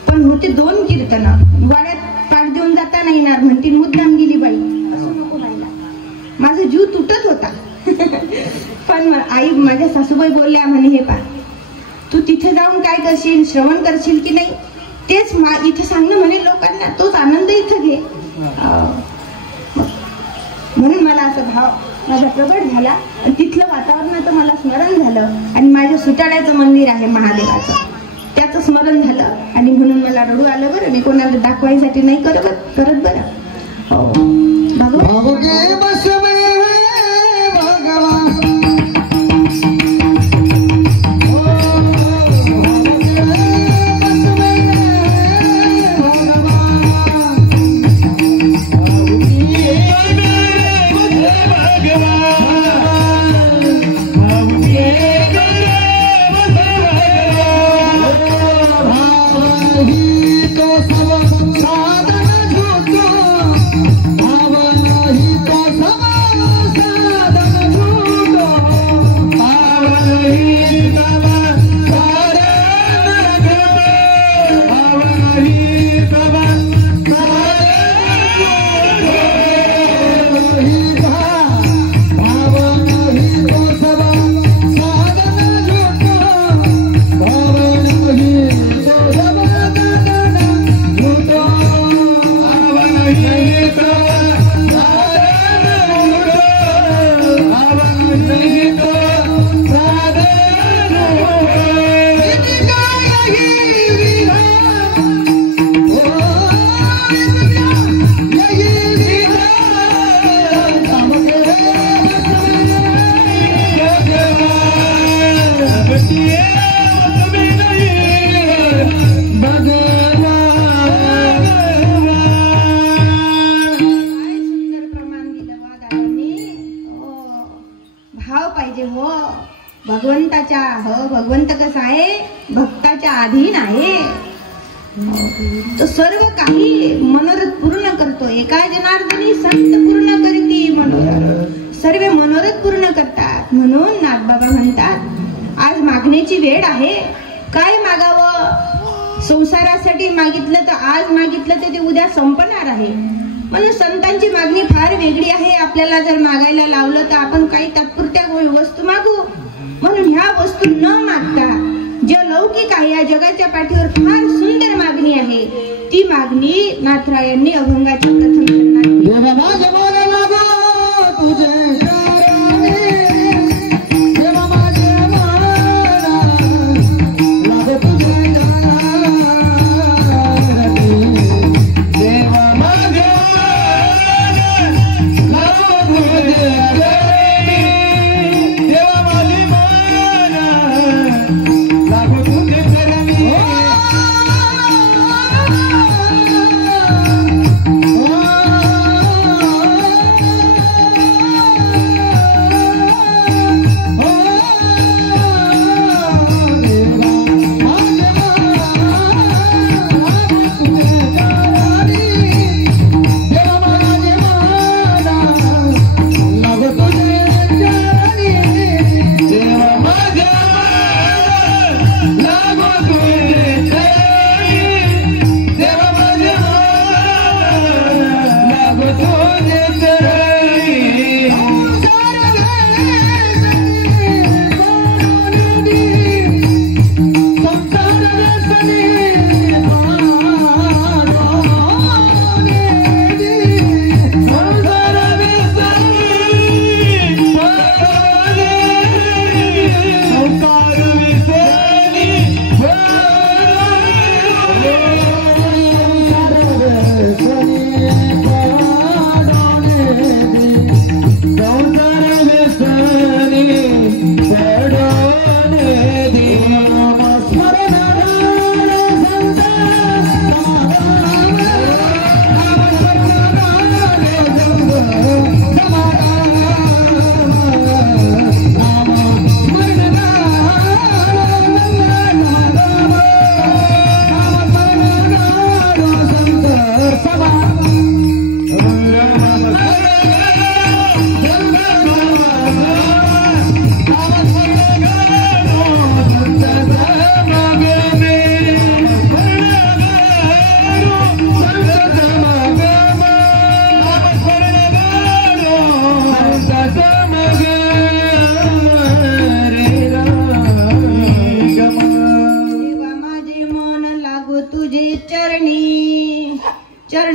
पण होते 2 कीर्तन. वाड्यात पाठ देऊन जाता नाही येणार म्हणतील, मुद्दाम गेली बाई. असं नको व्हायला. माझा जीव तुटत होता. पण आई माझ्या सासूबाई बोलल्या म्हणे, हे पा तू तिथे जाऊन काय करशील, श्रवण करशील की नाही, तेच इथं सांगणं म्हणे लोकांना, तोच आनंद इथं घे. म्हणून मला असं भाव माझा प्रगट झाला आणि तिथलं वातावरणाचं मला स्मरण झालं. आणि माझ्या सुटाड्याचं मंदिर आहे महादेवाचं, त्याचं स्मरण झालं आणि म्हणून मला रडू आलं. बरं, मी कोणाला दाखवायसाठी नाही करत बरं. हो भगवंताच्या. हो, भगवंत कसा आहे? भक्ताच्या अधीन आहे. तो सर्व काही मनोरथ पूर्ण करतो. एका जनार्दनी संत पूर्ण करती मनोरथ. सर्व मनोरथ पूर्ण करतात. म्हणून नाथबाबा म्हणतात, आज मागण्याची वेळ आहे. काय मागावं? संसारासाठी मागितलं तर आज मागितलं तर ते उद्या संपणार आहे. म्हणून संतांची मागणी फार वेगळी आहे. आपल्याला जर मागायला लावलं तर आपण काही तात्पुरत्या वस्तू मागू. म्हणून ह्या वस्तू न मागता जे लौकिक आहे, या जगाच्या पाठीवर फार सुंदर मागणी आहे, ती मागणी नाथरायांनी अभंगाच्या प्रथम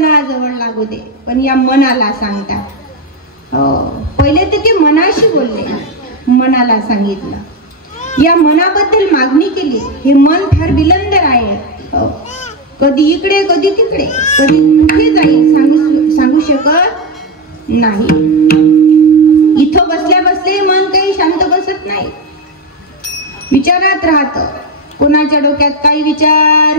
मनाजवळ लागू दे, पण या मनाला सांगता. हो, पहिले तर ते मनाशी बोलले, मनाला सांगितलं, या मनाबद्दल मागणी केली. हे मन फार बिलंदर आहे. हो, कधी इकडे कधी तिकडे, कधी कुठे जाईल सांगू शकत नाही. इथं बसल्या बसले मन काही शांत बसत नाही, विचारात राहत. कोणाच्या डोक्यात काही विचार,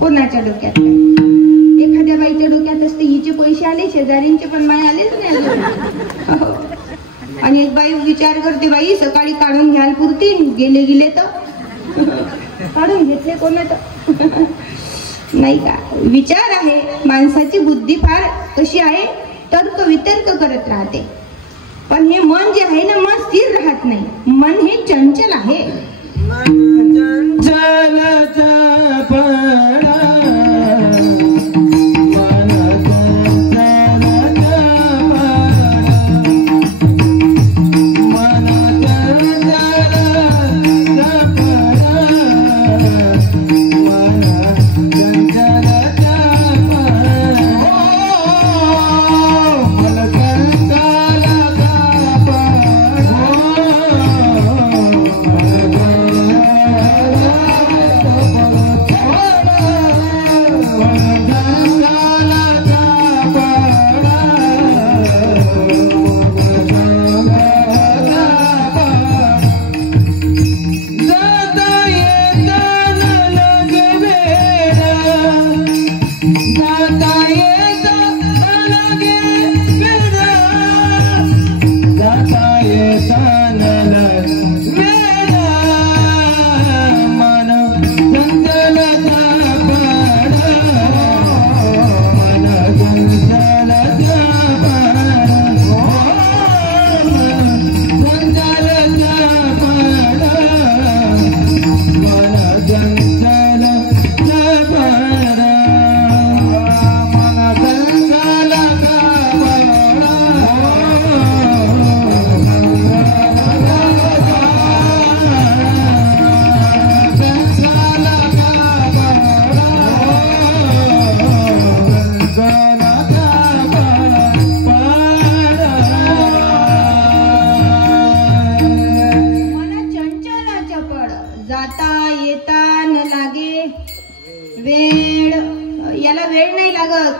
कोणाच्या डोक्यात काही. एखाद्या बाईच्या डोक्यात असते हिचे पैसे आले, शेजारींचे पण माय आलेच नाही. आणि एक बाई विचार करते, बाई सकाळी काढून घ्यायला पुरती, गेले तर काढून घेतले कोणाचं नाही का. विचार आहे, माणसाची बुद्धी फार कशी आहे, तर्क वितर्क करत राहते. पण हे मन जे आहे ना, मन स्थिर राहत नाही. मन हे चंचल आहे.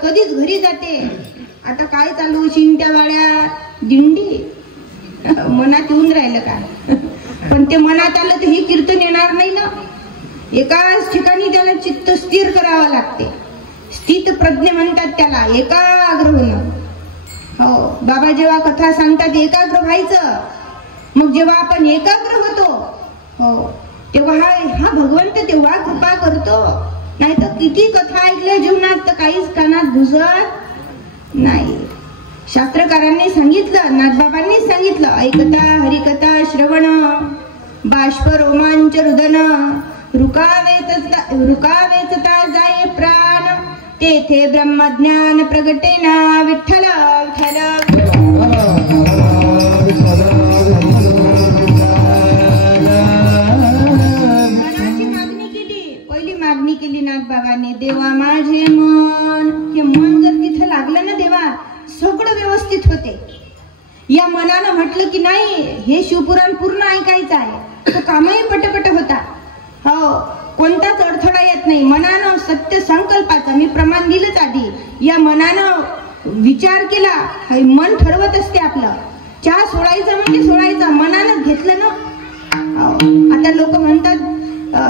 कधीच घरी जाते. आता काय चालू, शिंट्या वाड्या दिंडी मनात येऊन राहिलं का. पण ते मनात आलं तर हे कीर्तन येणार नाही ना. एकाच ठिकाणी त्याला चित्त स्थिर करावं लागते. स्थित प्रज्ञ म्हणतात त्याला, एकाग्र होणं. हो, बाबा जेव्हा कथा सांगतात एकाग्र व्हायचं. मग जेव्हा आपण एकाग्र होतो, हो, तेव्हा हा भगवंत तेव्हा कृपा करतो. नाही तर किती कथा ऐकल्या जीवनात तर काहीच कानात घुसत नाही. शास्त्रकारांनी सांगितलं, नाथबाबांनी सांगितलं, ऐकता हरिकथा श्रवण, बाष्प रोमांच रुदन, रुकावेचता जाये प्राण, तेथे ब्रह्मज्ञान प्रगटेना विठ्ठल विठ्ठल. मागणी केली नाथबाबांनी, देवा माझे मन. हे मन जर तिथे लागलं ना देवा, सगळं व्यवस्थित होते. या मनानं म्हटलं की नाही हे शिवपुराण पूर्ण ऐकायचं आहे, तो कामही पटपट होता. हो, कोणताच अडथळा येत नाही. मनानं सत्य संकल्पाचा मी प्रमाण दिलंच आधी. या मनानं विचार केला, हे मन ठरवत असते आपलं. चहा सोडायचं म्हणजे सोडायचं, मनानं घेतलं ना. आता लोक म्हणतात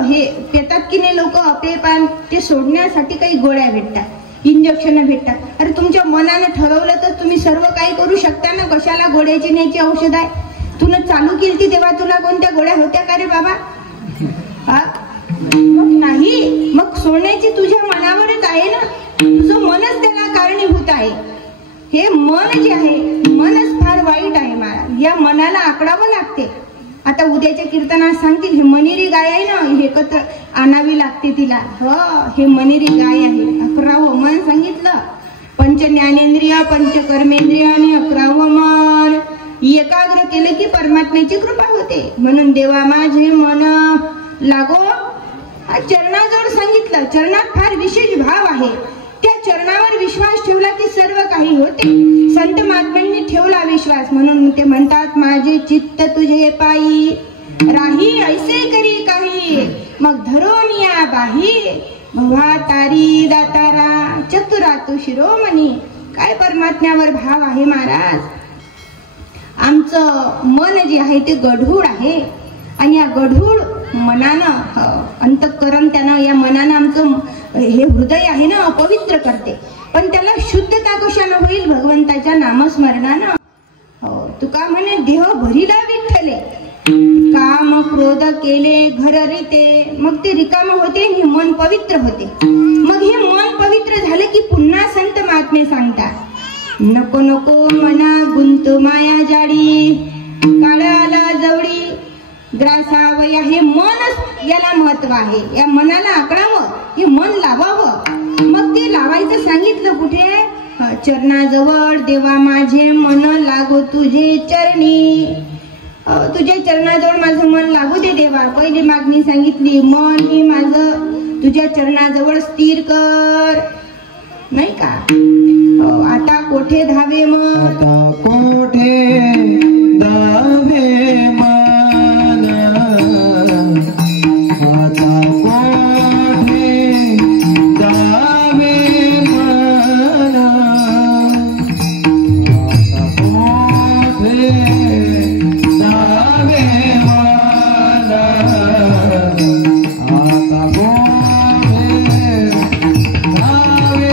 हे पेतात की नाही लोक पेपान, ते सोडण्यासाठी काही गोळ्या भेटतात, इंजेक्शन भेटतात. अरे तुमच्या मनानं ठरवलं तर तुम्ही सर्व काही करू शकता ना. कशाला गोळ्याची न्यायची औषध आहे. तुला चालू केली तेव्हा तुला कोणत्या गोळ्या होत्या का रे बाबा. मग नाही, मग सोडण्याची तुझ्या मनावरच आहे ना. तुझं मनच त्याला कारणीभूत आहे. हे मन जे आहे, मनच फार वाईट आहे महाराज. या मनाला आकडावं लागते. आता उद्याच्या कीर्तनात सांगतील हे मनेरी गाय आहे ना, हे एकत्र आणावी लागते तिला. हो, हे मनेरी गाय आहे. 11वं मन सांगितलं. पंच ज्ञानेंद्रिय, पंच कर्मेंद्रिय आणि 11वं मन एकाग्र केले की परमात्म्याची कृपा होते. म्हणून देवा माझे मन लागो. चरणाजवळ सांगितलं. चरणात फार विशेष भाव आहे. त्या चरणावर विश्वास ठेवला की सर्व काही होते. संत महात्म्यांनी ठेवला विश्वास म्हणून ते म्हणतात माझे चित्त तुझे पायी राही ऐसे करी काही मग धरून या बाही भवा तारी दातारा चतुरा तू शिरोमणी. काय परमात्म्यावर भाव आहे महाराज. आमचं मन जे आहे ते गढूळ आहे आणि या गढूळ मनानं अंतःकरण त्यानं या मनानं आमचं हे हृदय आहे ना अपवित्र करते. पण त्याला शुद्धता कशानं होईल भगवंताच्या नामस्मरणानं. तुका म्हणे देह भरिला विठ्ठले काम क्रोध केले घर रीते मग ते रिकाम होते आणि मन पवित्र होते. मग हे मन पवित्र झाले की पुन्हा संत महात्मे सांगतात नको नको मना गुंतू माया जाडी काळाला जवळी ग्रासावया. हे मनच याला महत्व आहे. या मनाला आकडावं हे मन लावावं. मग ते लावायचं सांगितलं कुठे चरणाजवळ देवा माझे मन लागो तुझे चरणी. तुझ्या चरणाजवळ माझं मन लागू दे देवा. पहिली मागणी सांगितली मन हे माझं तुझ्या चरणाजवळ स्थिर कर नाही का. आता कोठे धावे मन आता कोठे धावे मन आता कोठे धावे मन आता कोठे धावे मन आता कोठे धावे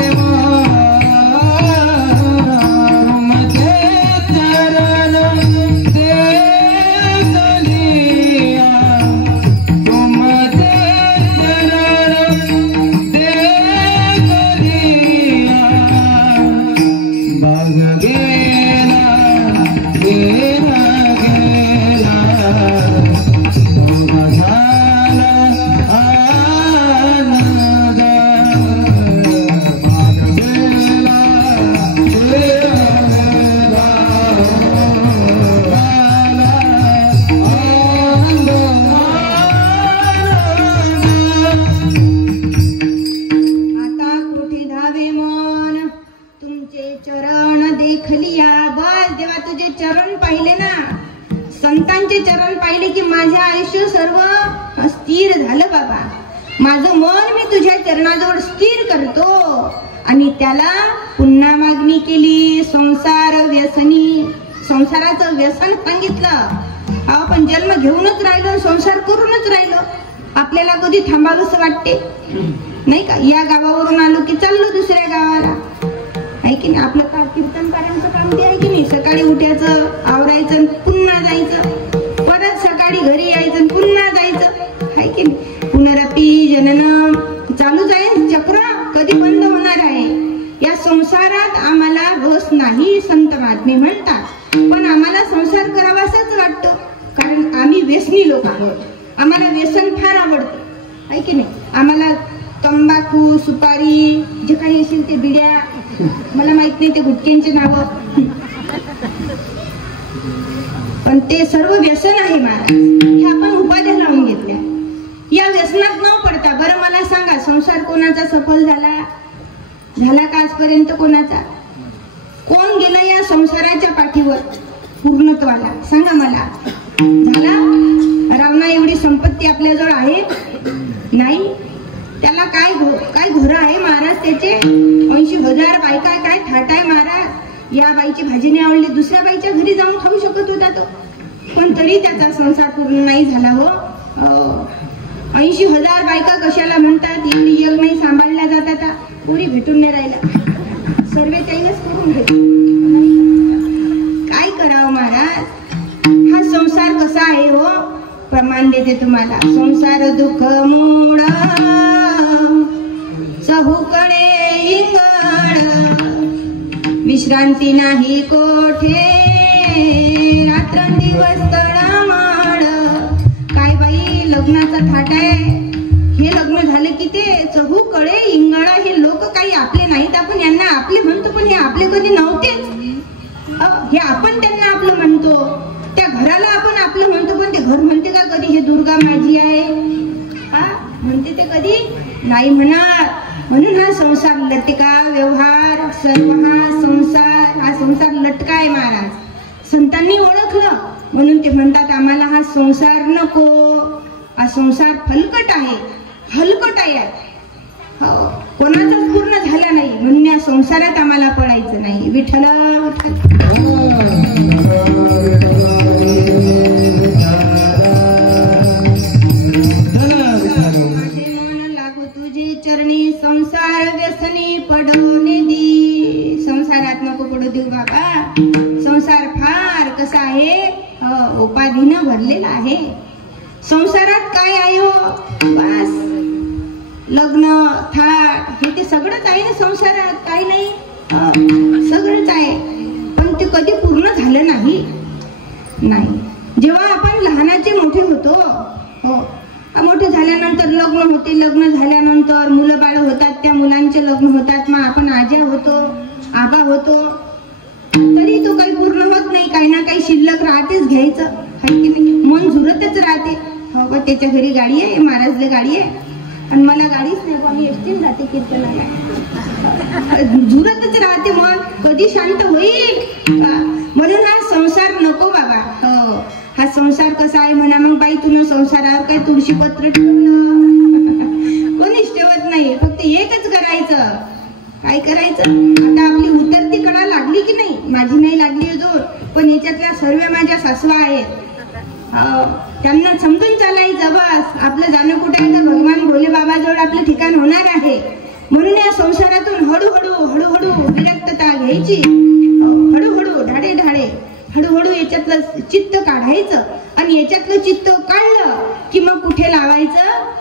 चरण पाहिले ना संतांचे चरण पाहिले की माझे आयुष्य सर्व स्थिर झालं बाबा. माझं मन मी तुझ्या चरणाजवळ स्थिर करतो. आणि त्याला पुन्हा मागणी केली संसार व्यसनी. संसाराचं व्यसन सांगितलं. आपण जन्म घेऊनच राहिलो संसार करूनच राहिलो. आपल्याला कधी थांबावंसं वाटते नाही का. या गावावरून आलो की चाललो दुसऱ्या गावाला आहे की नाही. आपलं का कीर्तन कार्याचं काम ते आहे की नाही. सकाळी उठायचं आवरायचं पुन्हा जायचं परत सकाळी घरी यायचं पुन्हा जायचं आहे की नाही. पुनरपी जनन चालूच आहे चक्र. कधी बंद होणार आहे. या संसारात आम्हाला रस नाही संत महात्मे म्हणतात. पण आम्हाला संसार करावासाच वाटतो कारण आम्ही व्यसनी लोक आहोत. आम्हाला व्यसन फार आवडतं आहे की नाही. आम्हाला तंबाखू सुपारी जे काही असेल ते बिड्या मला माहित नाही ते गुटख्यांचे नाव पण ते सर्व व्यसन आहे महाराज. हे आपण उपाध्या लावून घेतल्या. या व्यसनात न पडता बरं मला सांगा संसार कोणाचा सफल झाला का आजपर्यंत कोणाचा. कोण गेला या संसाराच्या पाठीवर पूर्णत्वाला सांगा मला. झाला रावणा एवढी संपत्ती आपल्याजवळ आहे नाही. त्याला काय घर आहे महाराज. त्याचे 80,000 बायका काय थाट आहे महाराज. या बाईची भाजी नाही आवडली दुसऱ्या बाईच्या घरी जाऊन खाऊ शकत होता तो. पण तरी त्याचा संसार पूर्ण नाही झाला हो. 80,000 बायका कशाला म्हणतात. एवढी एक नाही सांभाळल्या जातात. पुरी भेटून नाही राहिला. सर्व त्यानेच करून घेतला. काय करावं महाराज. हा संसार कसा आहे हो. प्रमाण देते तुम्हाला. संसार दुःख मूळ चहूकडे इंगळ विश्रांती नाही कोठे रात्रंदिवस तळमळ. काय बाई लग्नाचा थाट आहे. हे लग्न झाले की ते चहूकडे इंगळा. हे लोक काही आपले नाहीत. आपण यांना आपले म्हणतो पण हे आपले कधी नव्हतेच. हे आपण त्यांना आपलं म्हणतो. त्या घराला आपण आपलं म्हणतो पण ते घर म्हणते का कधी हे दुर्गा माझी आहे. म्हणते ते कधी नाही म्हणा. म्हणून हा संसार लटका व्यवहार सर्व हा संसार लटका आहे महाराज. संतांनी ओळखलं म्हणून ते म्हणतात आम्हाला हा संसार नको, हा संसार फलकट आहे, हलकट आहे. हो, कोणाचाच पूर्ण झाला नाही म्हणून या संसारात आम्हाला पडायचं नाही. विठ्ठल माझे मन लागू तुझे चरणी, संसार व्यसनी पडवणे दी. संसारात नको पडू देऊ बाबा. संसार फार कसा आहे, उपाधीनं भरलेला आहे. संसारात काय आहे हो, बस लग्न थाट हे ते सगळंच आहे ना संसारात. काही नाही, सगळंच आहे, पण ते कधी पूर्ण झालं नाही. जेव्हा आपण लहानाचे मोठे होतो, हो, मोठे झाल्यानंतर लग्न होते, लग्न झाल्यानंतर मुलं बाळ होतात, त्या मुलांचे लग्न होतात, मग आपण आजा होतो, आबा होतो, तरी तो काही पूर्ण होत नाही. काही ना काही शिल्लक राहतेच घ्यायचं, आहे की नाही. मन झुरतच राहते. हो बा, त्याच्या घरी गाडी आहे, महाराजला गाडी आहे आणि मला गाडीच नाही बा, मी एसटीने जाते कीर्तनाला. झुरतच राहते मन, कधी शांत होईल. म्हणून हा संसार नको बाबा. हो, हा संसार कसा आहे म्हणा. मग बाई तुला संसारावर काय तुळशी पत्र ठेवणं कोणीच ठेवत नाही. फक्त एकच करायचं. काय करायचं, आता आपली उतरती कडा लागली की नाही. माझी नाही लागली अजून, पण याच्यातल्या सर्व माझ्या सासवा आहेत. त्यांना समजून चालायचं. बस आपलं जाणं कुठे आहे तर भगवान भोले बाबाजवळ आपलं ठिकाण होणार आहे. म्हणून या संसारातून हळूहळू विरक्तता घ्यायची. हळूहळू ढाडे हळूहळू याच्यातलं चित्त काढायचं आणि याच्यातलं चित्त काढलं की मग कुठे लावायचं,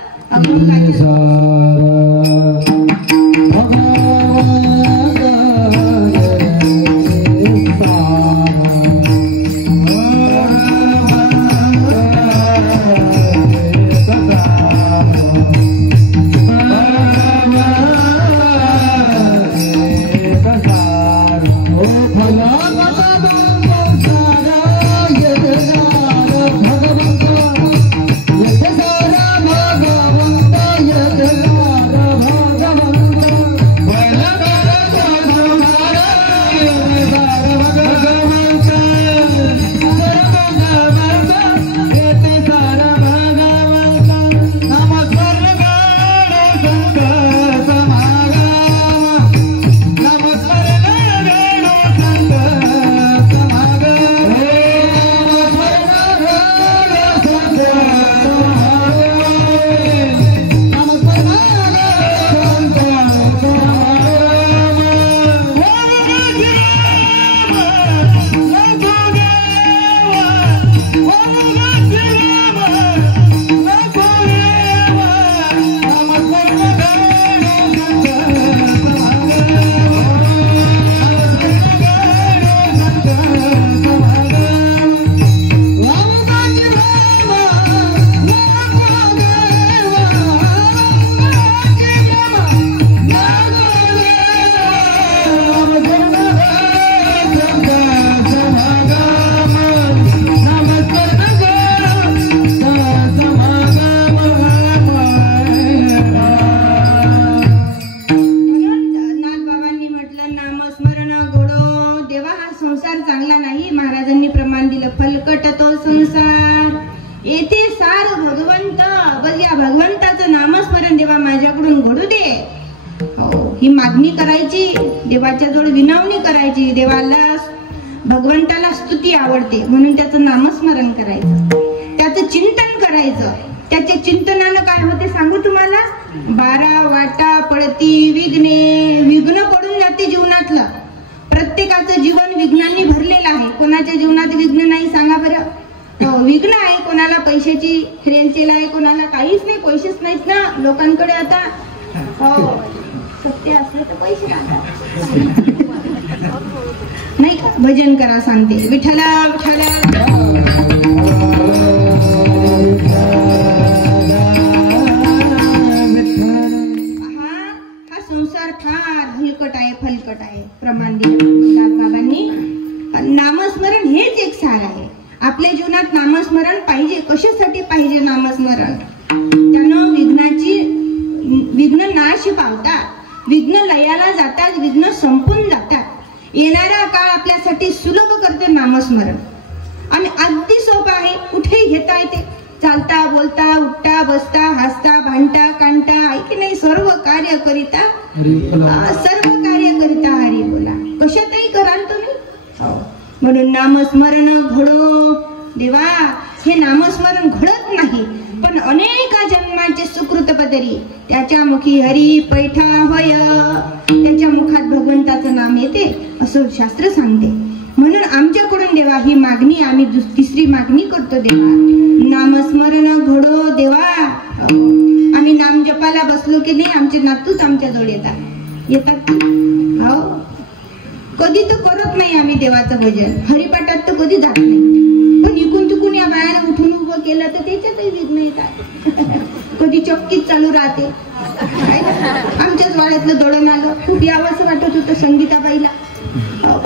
ही मागणी करायची, देवाच्या जवळ विनवणी करायची. देवाला भगवंताला स्तुती आवडते म्हणून त्याचं नामस्मरण करायचं, त्याचं चिंतन करायचं. त्याच्या चिंतनानं काय होते सांगू तुम्हाला. 12 वाटा पडती विघ्ने, विघ्न पडून जाते जीवनातलं. प्रत्येकाचं जीवन विघ्नांनी भरलेलं आहे. कोणाच्या जीवनात विघ्न नाही सांगा बरं. विघ्न आहे, कोणाला पैशाची रेलचेल आहे, कोणाला काहीच नाही, पैसेच नाहीत ना लोकांकडे आता. हो, सत्य असले तर पैसे नाही का. भजन करा सांगते. विठ्ठला विठ्ठला. हा संसार फार हलकट आहे, फलकट आहे. प्रमाण दिलं बाबांनी. नामस्मरण हेच एक सार आहे. आपल्या जीवनात नामस्मरण पाहिजे. कशासाठी पाहिजे नामस्मरण. त्यानं विघ्न नाश पावतात. विघ्न लयाला जातात, विघ्न संपून जातात. येणारा काळ आपल्यासाठी सुलभ करते नामस्मरण. आणि अगदी सोपं आहे, कुठेही घेता येते. चालता बोलता उठता बसता हसता भांडता कांडता आहे की नाही, सर्व कार्य करिता हरी बोला. कशातही कराल तुम्ही. म्हणून नामस्मरण घडो देवा. हे नामस्मरण घडत नाही, पण अनेका जन्मांचे सुकृत पदरी त्याच्या मुखी हरी पैठा होय. त्याच्या मुखात भगवंताचं नाम येते असं शास्त्र सांगते. म्हणून आमच्याकडून देवा ही मागणी आम्ही तिसरी मागणी करतो देवा. नामस्मरण घडो देवा. आम्ही नाम जपाला बसलो की नाही, आमचे नातूच आमच्या जवळ येतात. हो, कधी तर करत नाही आम्ही देवाचं भजन, हरिपाठात तर कधी जात नाही. पण इकून तिकून या बायाने उठून उभं केलं तर त्याच्यातही विघ्न येतात. कधी चक्कीच चालू राहते. आमच्याच वाड्यातलं दळण आलं, खूप यावंसं वाटत होतं संगीताबाईला,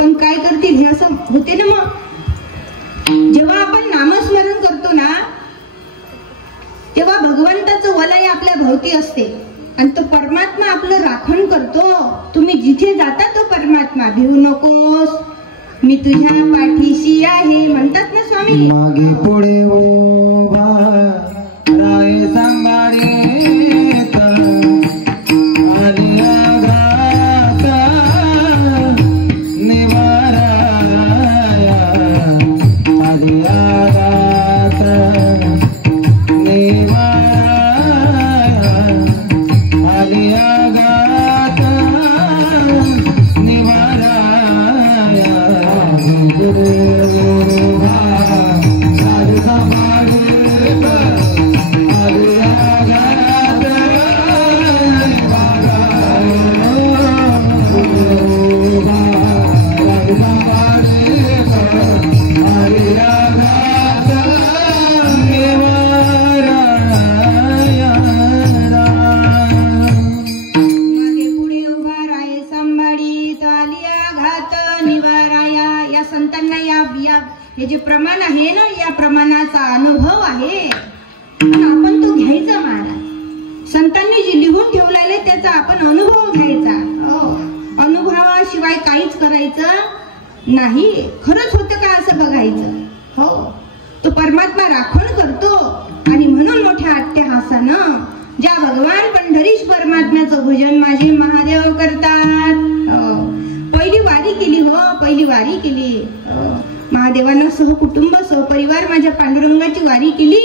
पण काय करतील हे असं होते ना. मग जेव्हा आपण नामस्मरण करतो ना, तेव्हा भगवंताचं वलय आपल्या भोवती असते आणि तो परमात्मा आपलं राखण करतो. तुम्ही जिथे जाता तो परमात्मा, भिवू नकोस मी तुझ्या पाठीशी आहे म्हणतात ना स्वामी. मागे पुढे उभा राय सांभाळे हे जे प्रमाण आहे ना, या प्रमाणाचा अनुभव आहे आणि आपण तो घ्यायचा. महाराज संतांनी जे लिहून ठेवलेले त्याचा आपण अनुभव घ्यायचा. अनुभवाशिवाय काहीच करायचं नाही. खरंच होतं का असं बघायचं. हो, तो परमात्मा राखण करतो. आणि म्हणून मोठ्या अट्टहासानं ज्या भगवान पंढरीश परमात्म्याचं भजन माझे महादेव करतात. पहिली वारी केली. पहिली वारी केली महादेवानं सहकुटुंब सहपरिवार माझ्या पांडुरंगाची वारी केली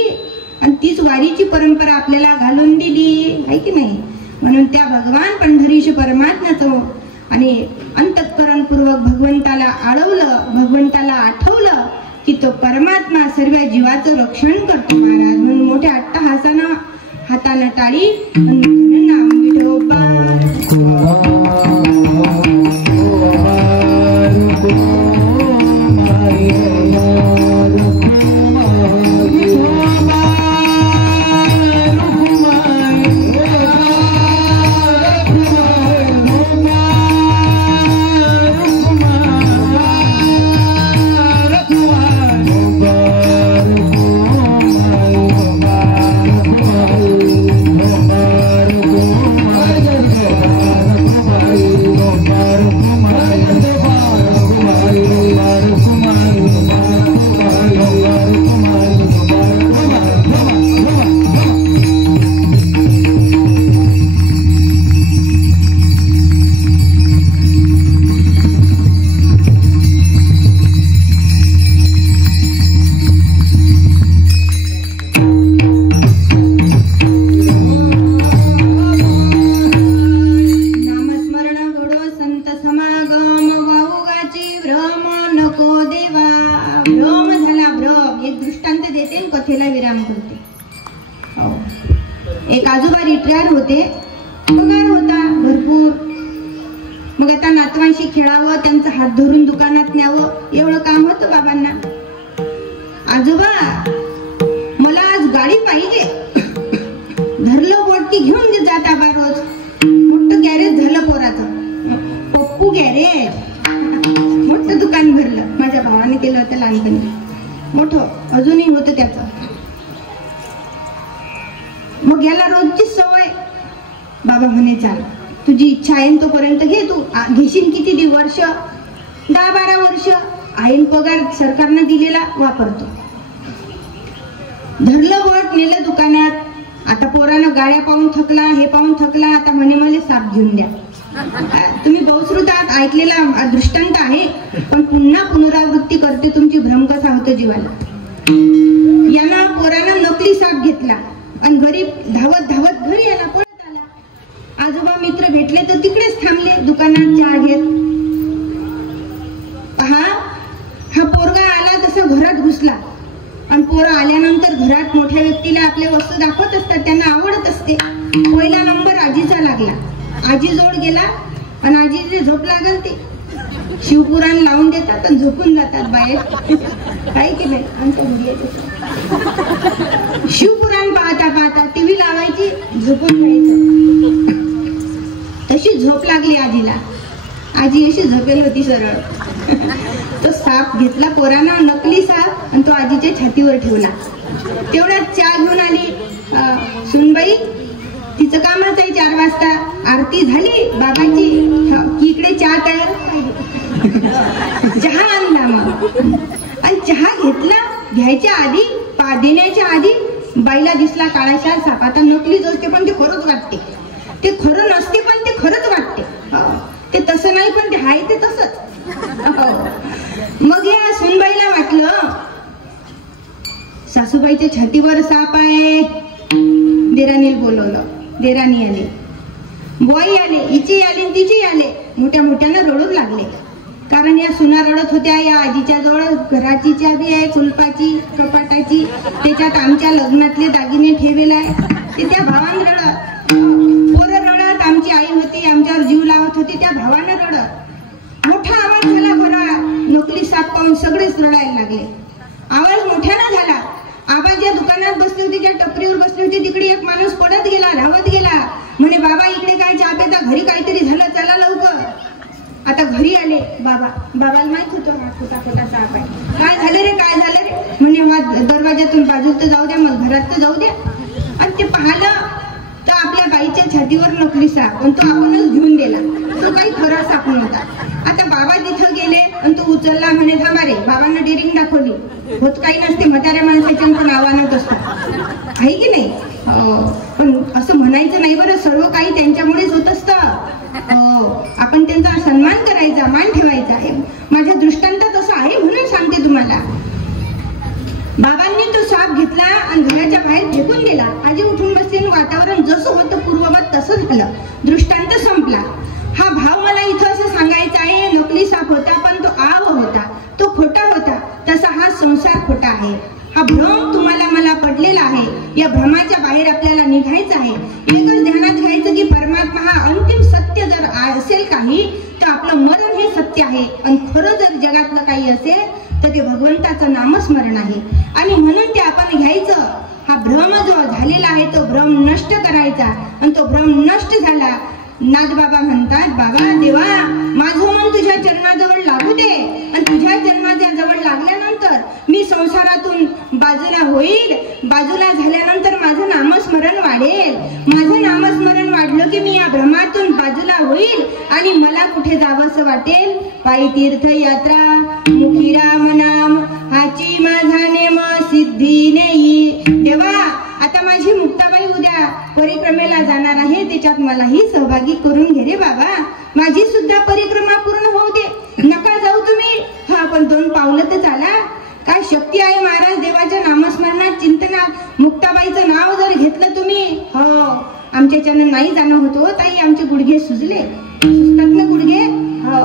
आणि तीच वारीची परंपरा आपल्याला घालून दिली आहे की नाही. म्हणून त्या भगवान पंढरीश परमात्म्याचं आणि अंतःकरणपूर्वक भगवंताला आळवलं, भगवंताला आठवलं की तो परमात्मा सर्व जीवाचं रक्षण करतो महाराज. म्हणून मोठ्या अट्टहासानं हातानं टाळी नाम विठोबा. कथेला विराम करते. एक आजोबा रिटायर होते, पगार होता भरपूर. मग आता नातवांशी खेळावं, त्यांचा हात धरून दुकानात न्यावं, एवढं काम होतं बाबांना. आजोबा मला आज गाडी पाहिजे. धरलं बोट की घेऊन जाता बा रोज. मोठं गॅरेज झालं पोराचं, पप्पू गॅरेज. मोठं दुकान भरलं. माझ्या भावाने केलं होतं लहानपणी, मोठं अजूनही होतं त्याचं. मग याला रोजची सवय. बाबा म्हणे चाल तुझी इच्छा आहे तोपर्यंत घे. तू घेशील किती वर्ष? 10-12 वर्ष. आईन पगार सरकारनं दिलेला वापरतो. धरलं बोट, नेलं दुकानात. आता पोरानं गाड्या पाहून थकला, हे पाहून थकला, आता म्हणे मला साप घेऊन द्या. तुम्ही बहुश्रुतात ऐकलेला दृष्टांत आहे, पण पुन्हा पुनरावृत्ती करते तुमची भ्रम कसा होतो जीवाला. यानं पोरानं नकली साप घेतला आणि घरी धावत धावत घरी आला, पळत आला. आजोबा मित्र भेटले तर तिकडेच थांबले दुकानात चहा घेत. पहा, हा पोरगा आला तसा घरात घुसला आणि पोरं आल्यानंतर घरात मोठ्या व्यक्तीला आपल्या वस्तू दाखवत असतात, त्यांना आवडत असते. पहिला नंबर आजीचा लागला. आजी जवळ गेला आणि आजीचे झोप लागल ते शिवपुराण लावून देतात आणि झोपून जातात बाहेर. काय की नाही, आमच्या घरी शिवपुराण पाहता पाहता टीव्ही लावायची, झोपून जायचं. तशी झोप लागली आजीला. आजी अशी झोपेल होती सरळ. तो साप घेतला पोरानं, नकली साप, आणि तो आजीच्या छातीवर ठेवला. तेवढ्यात चहा घेऊन आली सुनबाई. तिचं कामच आहे 4 वाजता आरती झाली बाबाची की इकडे चहा तयार पाहिजे. चहा आणला मग, आणि चहा घेतला. घ्यायच्या आधी देण्याच्या आधी बाईला दिसला काळाशार साप. आता नकलीच असते पण ते खरंच वाटते. ते खरं नसते पण ते खरंच वाटते. ते तसं नाही पण ते आहे ते तसंच. मग या सुनबाईला वाटलं सासूबाईच्या छातीवर साप आहे. देराणीला बोलवलं. देराणी आले, बॉई आले, हिची आली, तिची आले. मोठ्या मोठ्यानं रडू लागले, कारण या सुना रडत होत्या. या आजीच्या जवळ घराची चाबी आहे, कुलपाची, कपाटाची, त्याच्यात आमच्या लग्नातले दागिने ठेवले आहे. ते त्या भावानं रडत, पोरं रडत. आमची आई होती, आमच्यावर जीव लावत होती, त्या भावानं रडत. मोठा आवाज झाला घरात. नकली साप पाहून सगळेच रडायला लागले. आवाज मोठ्यानं झाला. आबा ज्या दुकानात बसली होती, ज्या टपरीवर बसली होती, तिकडे एक माणूस पडत गेला, धावत गेला. म्हणे, बाबा इकडे काय चहा पेता, घरी काहीतरी झालं, चला लवकर. आता घरी आले बाबा. बाबाला माहित होतं हा खोटा खोटा साप आहे. काय झालं रे, काय झालं रे? म्हणे, दरवाजातून बाजूला तर जाऊ द्या, मग घरात तर जाऊ द्या. आणि ते पाहिलं तर आपल्या बाईच्या छातीवर नकली साप, पण तो आपणच घेऊन गेला. तो काही खरा साप नव्हता. आता बाबा तिथं गेले आणि तो उचलला. म्हणे, थांबा रे. बाबांना डेअरिंग दाखवली. होत काही नसते, म्हाताऱ्या माणसाच्या पण आव्हानात असतात, आहे की नाही? पण असं म्हणायचं नाही बरं, सर्व काही त्यांच्यामुळेच होत असतं. आपण त्यांचा सन्मान करायचा, मान ठेवायचा. माझ्या दृष्टांतात असं आहे म्हणून सांगते तुम्हाला. बाबांनी तो साप घेतला आणि घराच्या बाहेर फेकून दिला. आजी उठून बसली. वातावरण जसं होतं पूर्ववत तसं झालं. दृष्टांत संपला. हा भाव मला इथं असं सांगायचा आहे, नकली साप होता पण तो आव होता, तो खोटा होता. तसा हा संसार खोटा आहे. हा भ्रम तुम्हाला मला पडलेला आहे. या भ्रमाच्या बाहेर आपल्याला निघायचं आहे. एकच ध्यानात घ्यायचं की परमात्मा हा अंतिम सत्य जर असेल काही, तर आपलं मरण हे सत्य आहे. आणि खरं जर जगातलं काही असेल तर ते भगवंताचं नामस्मरण आहे. आणि म्हणून ते आपण घ्यायचं. हा भ्रम जो झालेला आहे तो भ्रम नष्ट करायचा. आणि तो भ्रम नष्ट झाला. नाथबाबा म्हणतात, बाबा देवा, माझं मन तुझ्या चरणाजवळ लागू दे. आणि तुझ्या चरणाच्या जवळ लागल्यानंतर मी संसारातून बाजूला होईल. बाजूला झाल्यानंतर माझं नामस्मरण वाढेल. माझं नामस्मरण वाढलं की मी या भ्रमातून बाजूला होईल आणि मला कुठे जावंसं वाटेल. पायी तीर्थयात्रा, मुखी राम नाम, हाची माझा नेम सिद्धी नेई. तेव्हा आता माझी मुक्ताबाई उद्या परिक्रमेला जाणार आहे, त्याच्यात मलाही सहभागी करून घे रे बाबा. माझी सुद्धा परिक्रमा पूर्ण होऊ दे. नका जाऊ तुम्ही, हा पण 2 पावलं तर चाला. काय शक्ती आहे महाराज देवाच्या नामस्मरणात, चिंतनात. मुक्ताबाईचं नाव जर घेतलं तुम्ही, हो, आमच्याच्यानं नाही जाणं होतो ताई. आमचे गुडघे सुजले, सुचतात ना गुडघे, हो,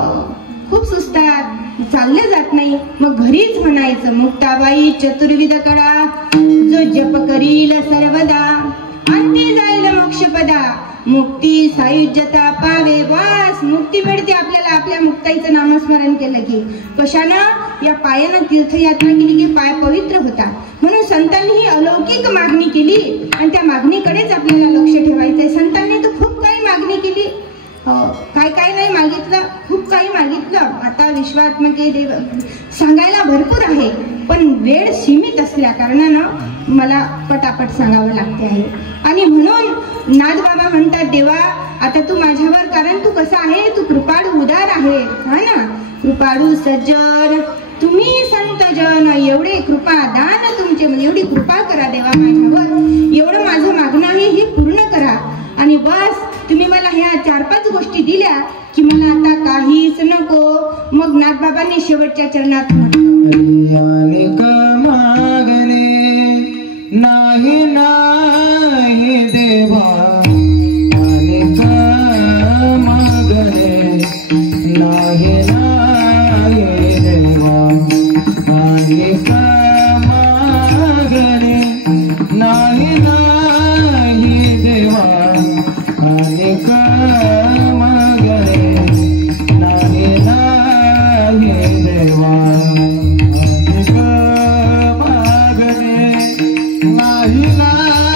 खूप सुचतात, चालले जात नाही. मग घरीच म्हणायचं, मुक्ताबाई चतुर्विध कडा, जो जप करील सर्वदा, अंती जाईल मोक्षपदा, मुक्ती सायुज्यता पावे. वास मुक्ती मिळते आपल्याला आपल्या मुक्ताईचं नामस्मरण केलं की. कशानं? या पायानं तीर्थयात्रा केली की पाय पवित्र होता. म्हणून संतांनी ही अलौकिक मागणी केली आणि त्या मागणीकडेच आपल्याला लक्ष ठेवायचंय. संतांनी तर खूप काही मागणी केली, काय काय नाही मागितलं, खूप काही मागितलं. आता विश्वात्मके देव सांगायला भरपूर आहे, पण वेळ सीमित असल्या कारणानं मला पटापट सांगावं लागते आहे. आणि म्हणून नाथबाबा म्हणतात, देवा आता तू माझ्यावर, कारण तू कसा आहे, तू कृपाळू उदार आहे, हा ना. कृपाळू सज्जन तुम्ही संत जन, एवढे कृपा दान तुमचे, म्हणजे एवढी कृपा करा देवा माझ्यावर, एवढं माझं मागणं आहे हे पूर्ण करा. आणि बस तुम्ही मला ह्या 4-5 गोष्टी दिल्या की मला आता काहीच नको. मग नाथबाबांनी शेवटच्या चरणात अनेक मागणे नाही नाही देवा, अनेक मागणे नाही नाही देवा, अनेक मागणे नाही नाही देवा, अनेक मागणे नाही नाही देवा, अनेक मागणे नाही नाही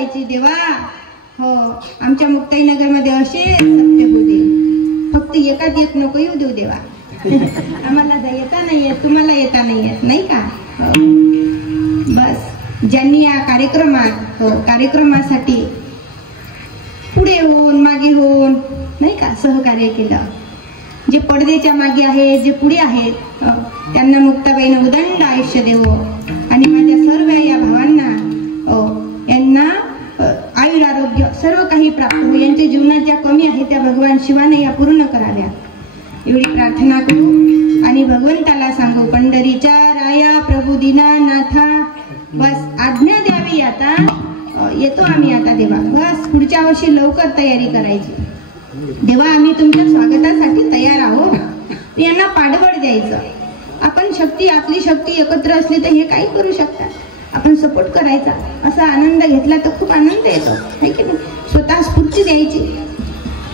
बोलायची, देवा हो आमच्या मुक्ताईनगरमध्ये असे सत्य होऊ दे, फक्त एकात एक नको येऊ देऊ देवा. आम्हाला येता नाही येत, तुम्हाला येता नाही येत नाही का. बस ज्यांनी या कार्यक्रमासाठी पुढे होऊन मागे होऊन नाही का सहकार्य केलं, जे पडद्याच्या मागे आहेत, जे पुढे आहेत, त्यांना मुक्ताबाईनं उदंड आयुष्य देवो. आणि माझ्या सर्व या भावांना यांना आयुर आरोग्य सर्व काही प्राप्त हो. यांच्या जीवनात ज्या कमी आहेत त्या भगवान शिवाने या पूर्ण कराव्या एवढी प्रार्थना करू. आणि भगवंताला सांगू, पंढरीच्या राया प्रभू दीनानाथा बस आज्ञा द्यावी, आता येतो आम्ही आता देवा. बस पुढच्या वर्षी लवकर तयारी करायची देवा. आम्ही तुमच्या स्वागतासाठी तयार आहोत. यांना पाठबळ द्यायचं. आपण शक्ती, आपली शक्ती एकत्र असली तर हे काही करू शकतात. आपण सपोर्ट करायचा, असा आनंद घेतला तर खूप आनंद येतो है की नाही. स्वतः स्फूर्ती द्यायची,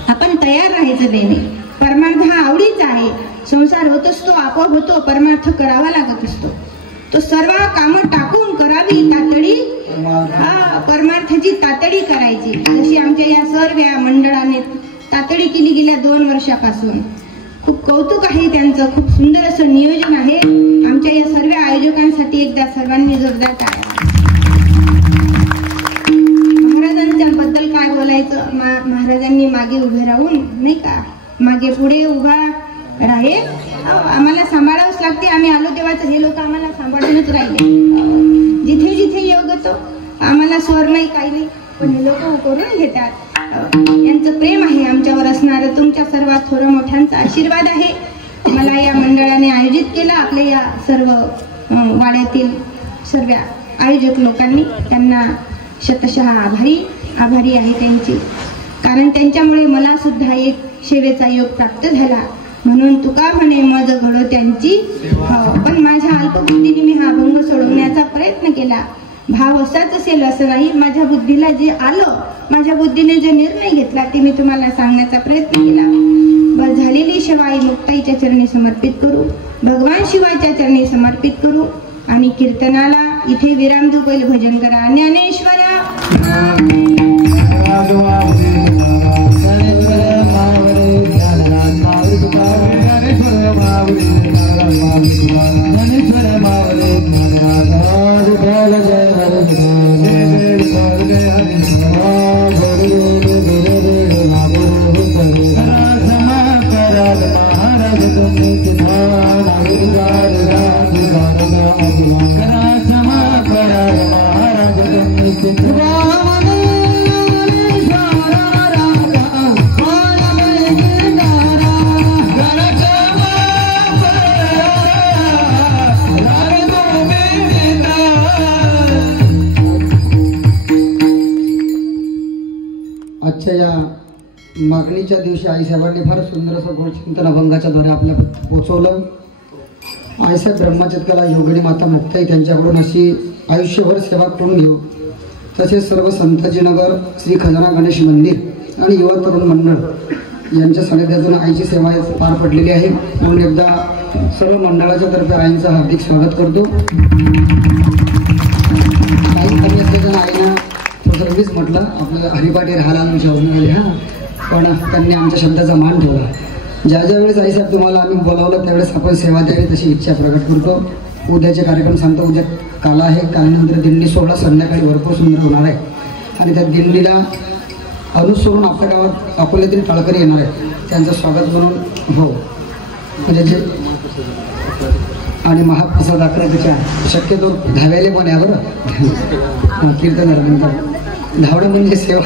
आपण तयार राहायचं नेहमी. परमार्थ हा आवडीचा आहे. संसार होत असतो, आपोआप होतो. परमार्थ करावा लागत असतो. तो सर्व कामं टाकून करावी तातडी. हा परमार्थाची तातडी करायची. जशी आमच्या या सर्व मंडळाने तातडी केली गेल्या 2 वर्षापासून. खूप कौतुक आहे त्यांचं. खूप सुंदर असं नियोजन आहे. आमच्या या सर्व आयोजकांसाठी एकदा सर्वांनी जोरदार टाळ्या. महाराजांच्या बद्दल काय बोलायचं. महाराजांनी मागे उभे राहून नाही का, मागे पुढे उभा राहे. आम्हाला सांभाळावंच लागते. आम्ही आलो तेव्हाच हे लोक आम्हाला सांभाळूनच राहिले. जिथे जिथे योग होतो आम्हाला स्वर नाही काही नाही, पण हे लोक करून घेतात. यांचं प्रेम आहे आमच्यावर असणारं. तुमच्या सर्वात थोर मोठ्यांचा आशीर्वाद आहे. मला या मंडळाने आयोजित केलं. आपल्या या सर्व वाड्यातील सर्व आयोजक लोकांनी त्यांना शतशः आभारी आहे त्यांची. कारण त्यांच्यामुळे मला सुद्धा एक सेवेचा योग प्राप्त झाला. म्हणून तुका म्हणे मज घडो त्यांची भाव. पण माझ्या अल्पबुद्धीने मी हा भंग सोडवण्याचा प्रयत्न केला. भाव असाच असेल असं नाही. माझ्या बुद्धीला जे आलं, माझ्या बुद्धीने जो निर्णय घेतला ते मी तुम्हाला सांगण्याचा प्रयत्न केला. बस झालेली सेवा आई मुक्ताईच्या चरणी समर्पित करू, भगवान शिवाच्या चरणी समर्पित करू. आणि कीर्तनाला इथे विराम देऊ. पहिले भजन करा. ज्ञानेश्वर आजच्या या मागणीच्या दिवशी आईसाहेबांनी फार सुंदर असं गोडचिंतन अभंगाच्या द्वारे आपल्यापर्यंत पोहोचवलं. आईसाहेब ब्रह्मचर्याला योगिनी माता मुक्ताई त्यांच्याकडून अशी आयुष्यभर सेवा करून घेऊ. तसेच सर्व संतजीनगर श्री खजाना गणेश मंदिर आणि युवा तरुण मंडळ यांच्या सानिध्यातून आईची सेवा पार पडलेली आहे. म्हणून एकदा सर्व मंडळाच्या तर्फे आईंचं हार्दिक स्वागत करतो. आई कमी असल्याच्या आईनं सर्विस म्हटलं आपलं हरिपाठी राहायला शोधून आले. पण त्यांनी आमच्या शब्दाचा मान ठेवला. ज्या ज्या वेळेस आईसाहेब तुम्हाला आम्ही बोलावलं त्यावेळेस आपण सेवा द्यावी तशी इच्छा प्रकट करतो. उद्याचे कार्यक्रम सांगतो. उद्या काला आहे. कालानंतर दिंडी सोहळा संध्याकाळी भरपूर सुंदर होणार आहे. आणि त्या दिंडीला अनुसरून आपल्या गावात अकोल्यातील टाळकरी येणार आहे. त्यांचं स्वागत म्हणून हो म्हणजे जे आणि महाप्रसाद आकृतीच्या शक्यतो धाव्याले पण आहे बरं. कीर्तन धावडं म्हणजे सेवा.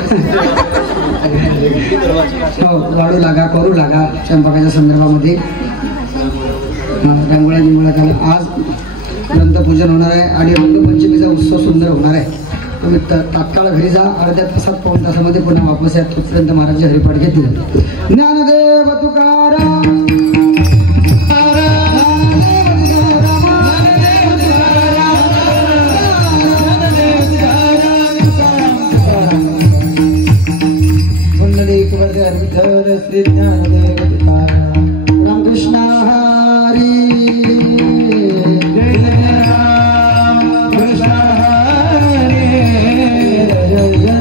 हो वाढू लागा करू लागा चंपकाच्या संदर्भामध्ये रांगोळ्या निंबळ्याला आज ग्रंथपूजन होणार आहे. आणि रंगपंचमीचा उत्सव सुंदर होणार आहे. तुम्ही तात्काळ घरी जा. अर्ध्या तासात 2 तासामध्ये पुन्हा वापस या. तोपर्यंत महाराज हरिपाठ घेतील. ज्ञानदेव तुकाराम श्री ज्ञानदेव रामकृष्ण हरी जय जय राम कृष्ण हरी जय जय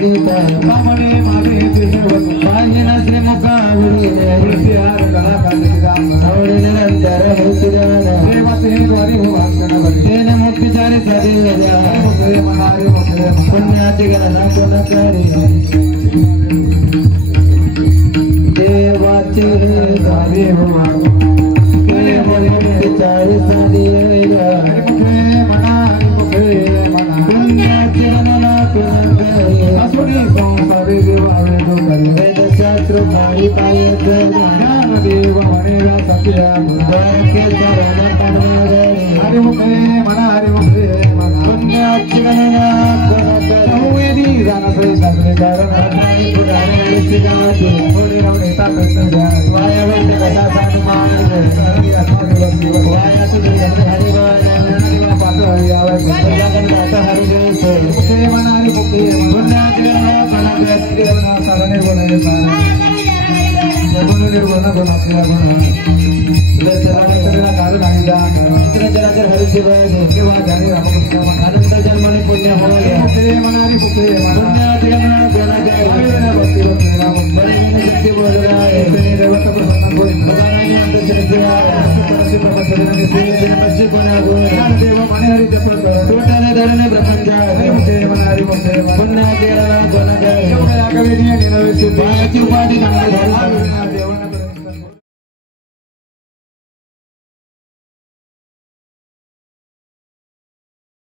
गीता कामने मागे तिसवत पाहिना श्री मुखावरी वृत्तिहार कला कांतिदा आवडे निरंतर मुक्तिदान देवते द्वारी हो वाचन बरे तेन मुक्तिचारी सदैव जा मुखे मनारे मुखे पुण्याची गणना कोण करी देवाची द्वारी हो मुक्तिचारी सदैव जा मुखे मना पुण्याची गणना कोण करी असुरी संसारी देवावे दो करी वेदशास्त्र भारी पायत ज्ञान देव मनेला सत्या द्वारके सर्व परमागरी हरि मुखे मना पुण्याची गणना कोण करी वेदी जाणसे शास्त्रे कारण पुराणे सिद्धांत थोडे रवणे ताकत द्या वायावंत कथा सानुमान हरि आत्मा देव वाया तुझे हरिवान हरिवा पात्र हरि आवे जगन्नाथ हरिदेश मुखे मनारी मुखे पुण्याची गणना कोण करी देवना सरणे गुणे गुण निर्गुण गुणात्या गुण सर्वत्र कारण आहे चराचर हरिदेव देवा जाणी रामकृष्ण अनंत जन्मने पुण्य होय मुखे मनारी मुखे पुण्याची गणना कोण करी भक्ती भक्ती राम बरेंद्र शक्ती बोल रहा है देवता प्रसन्न होई भगवान अंत परसी प्रपंचने से पश्चिम पुण्य गुण देव मने हरि जप कर तोटने धरणे प्रपंच हरि मुखे मनारी मुखे पुण्याची गणना कोण करी योगया कवेनिया निनवे सिद्धी वायाची उपाधी चांगली धरून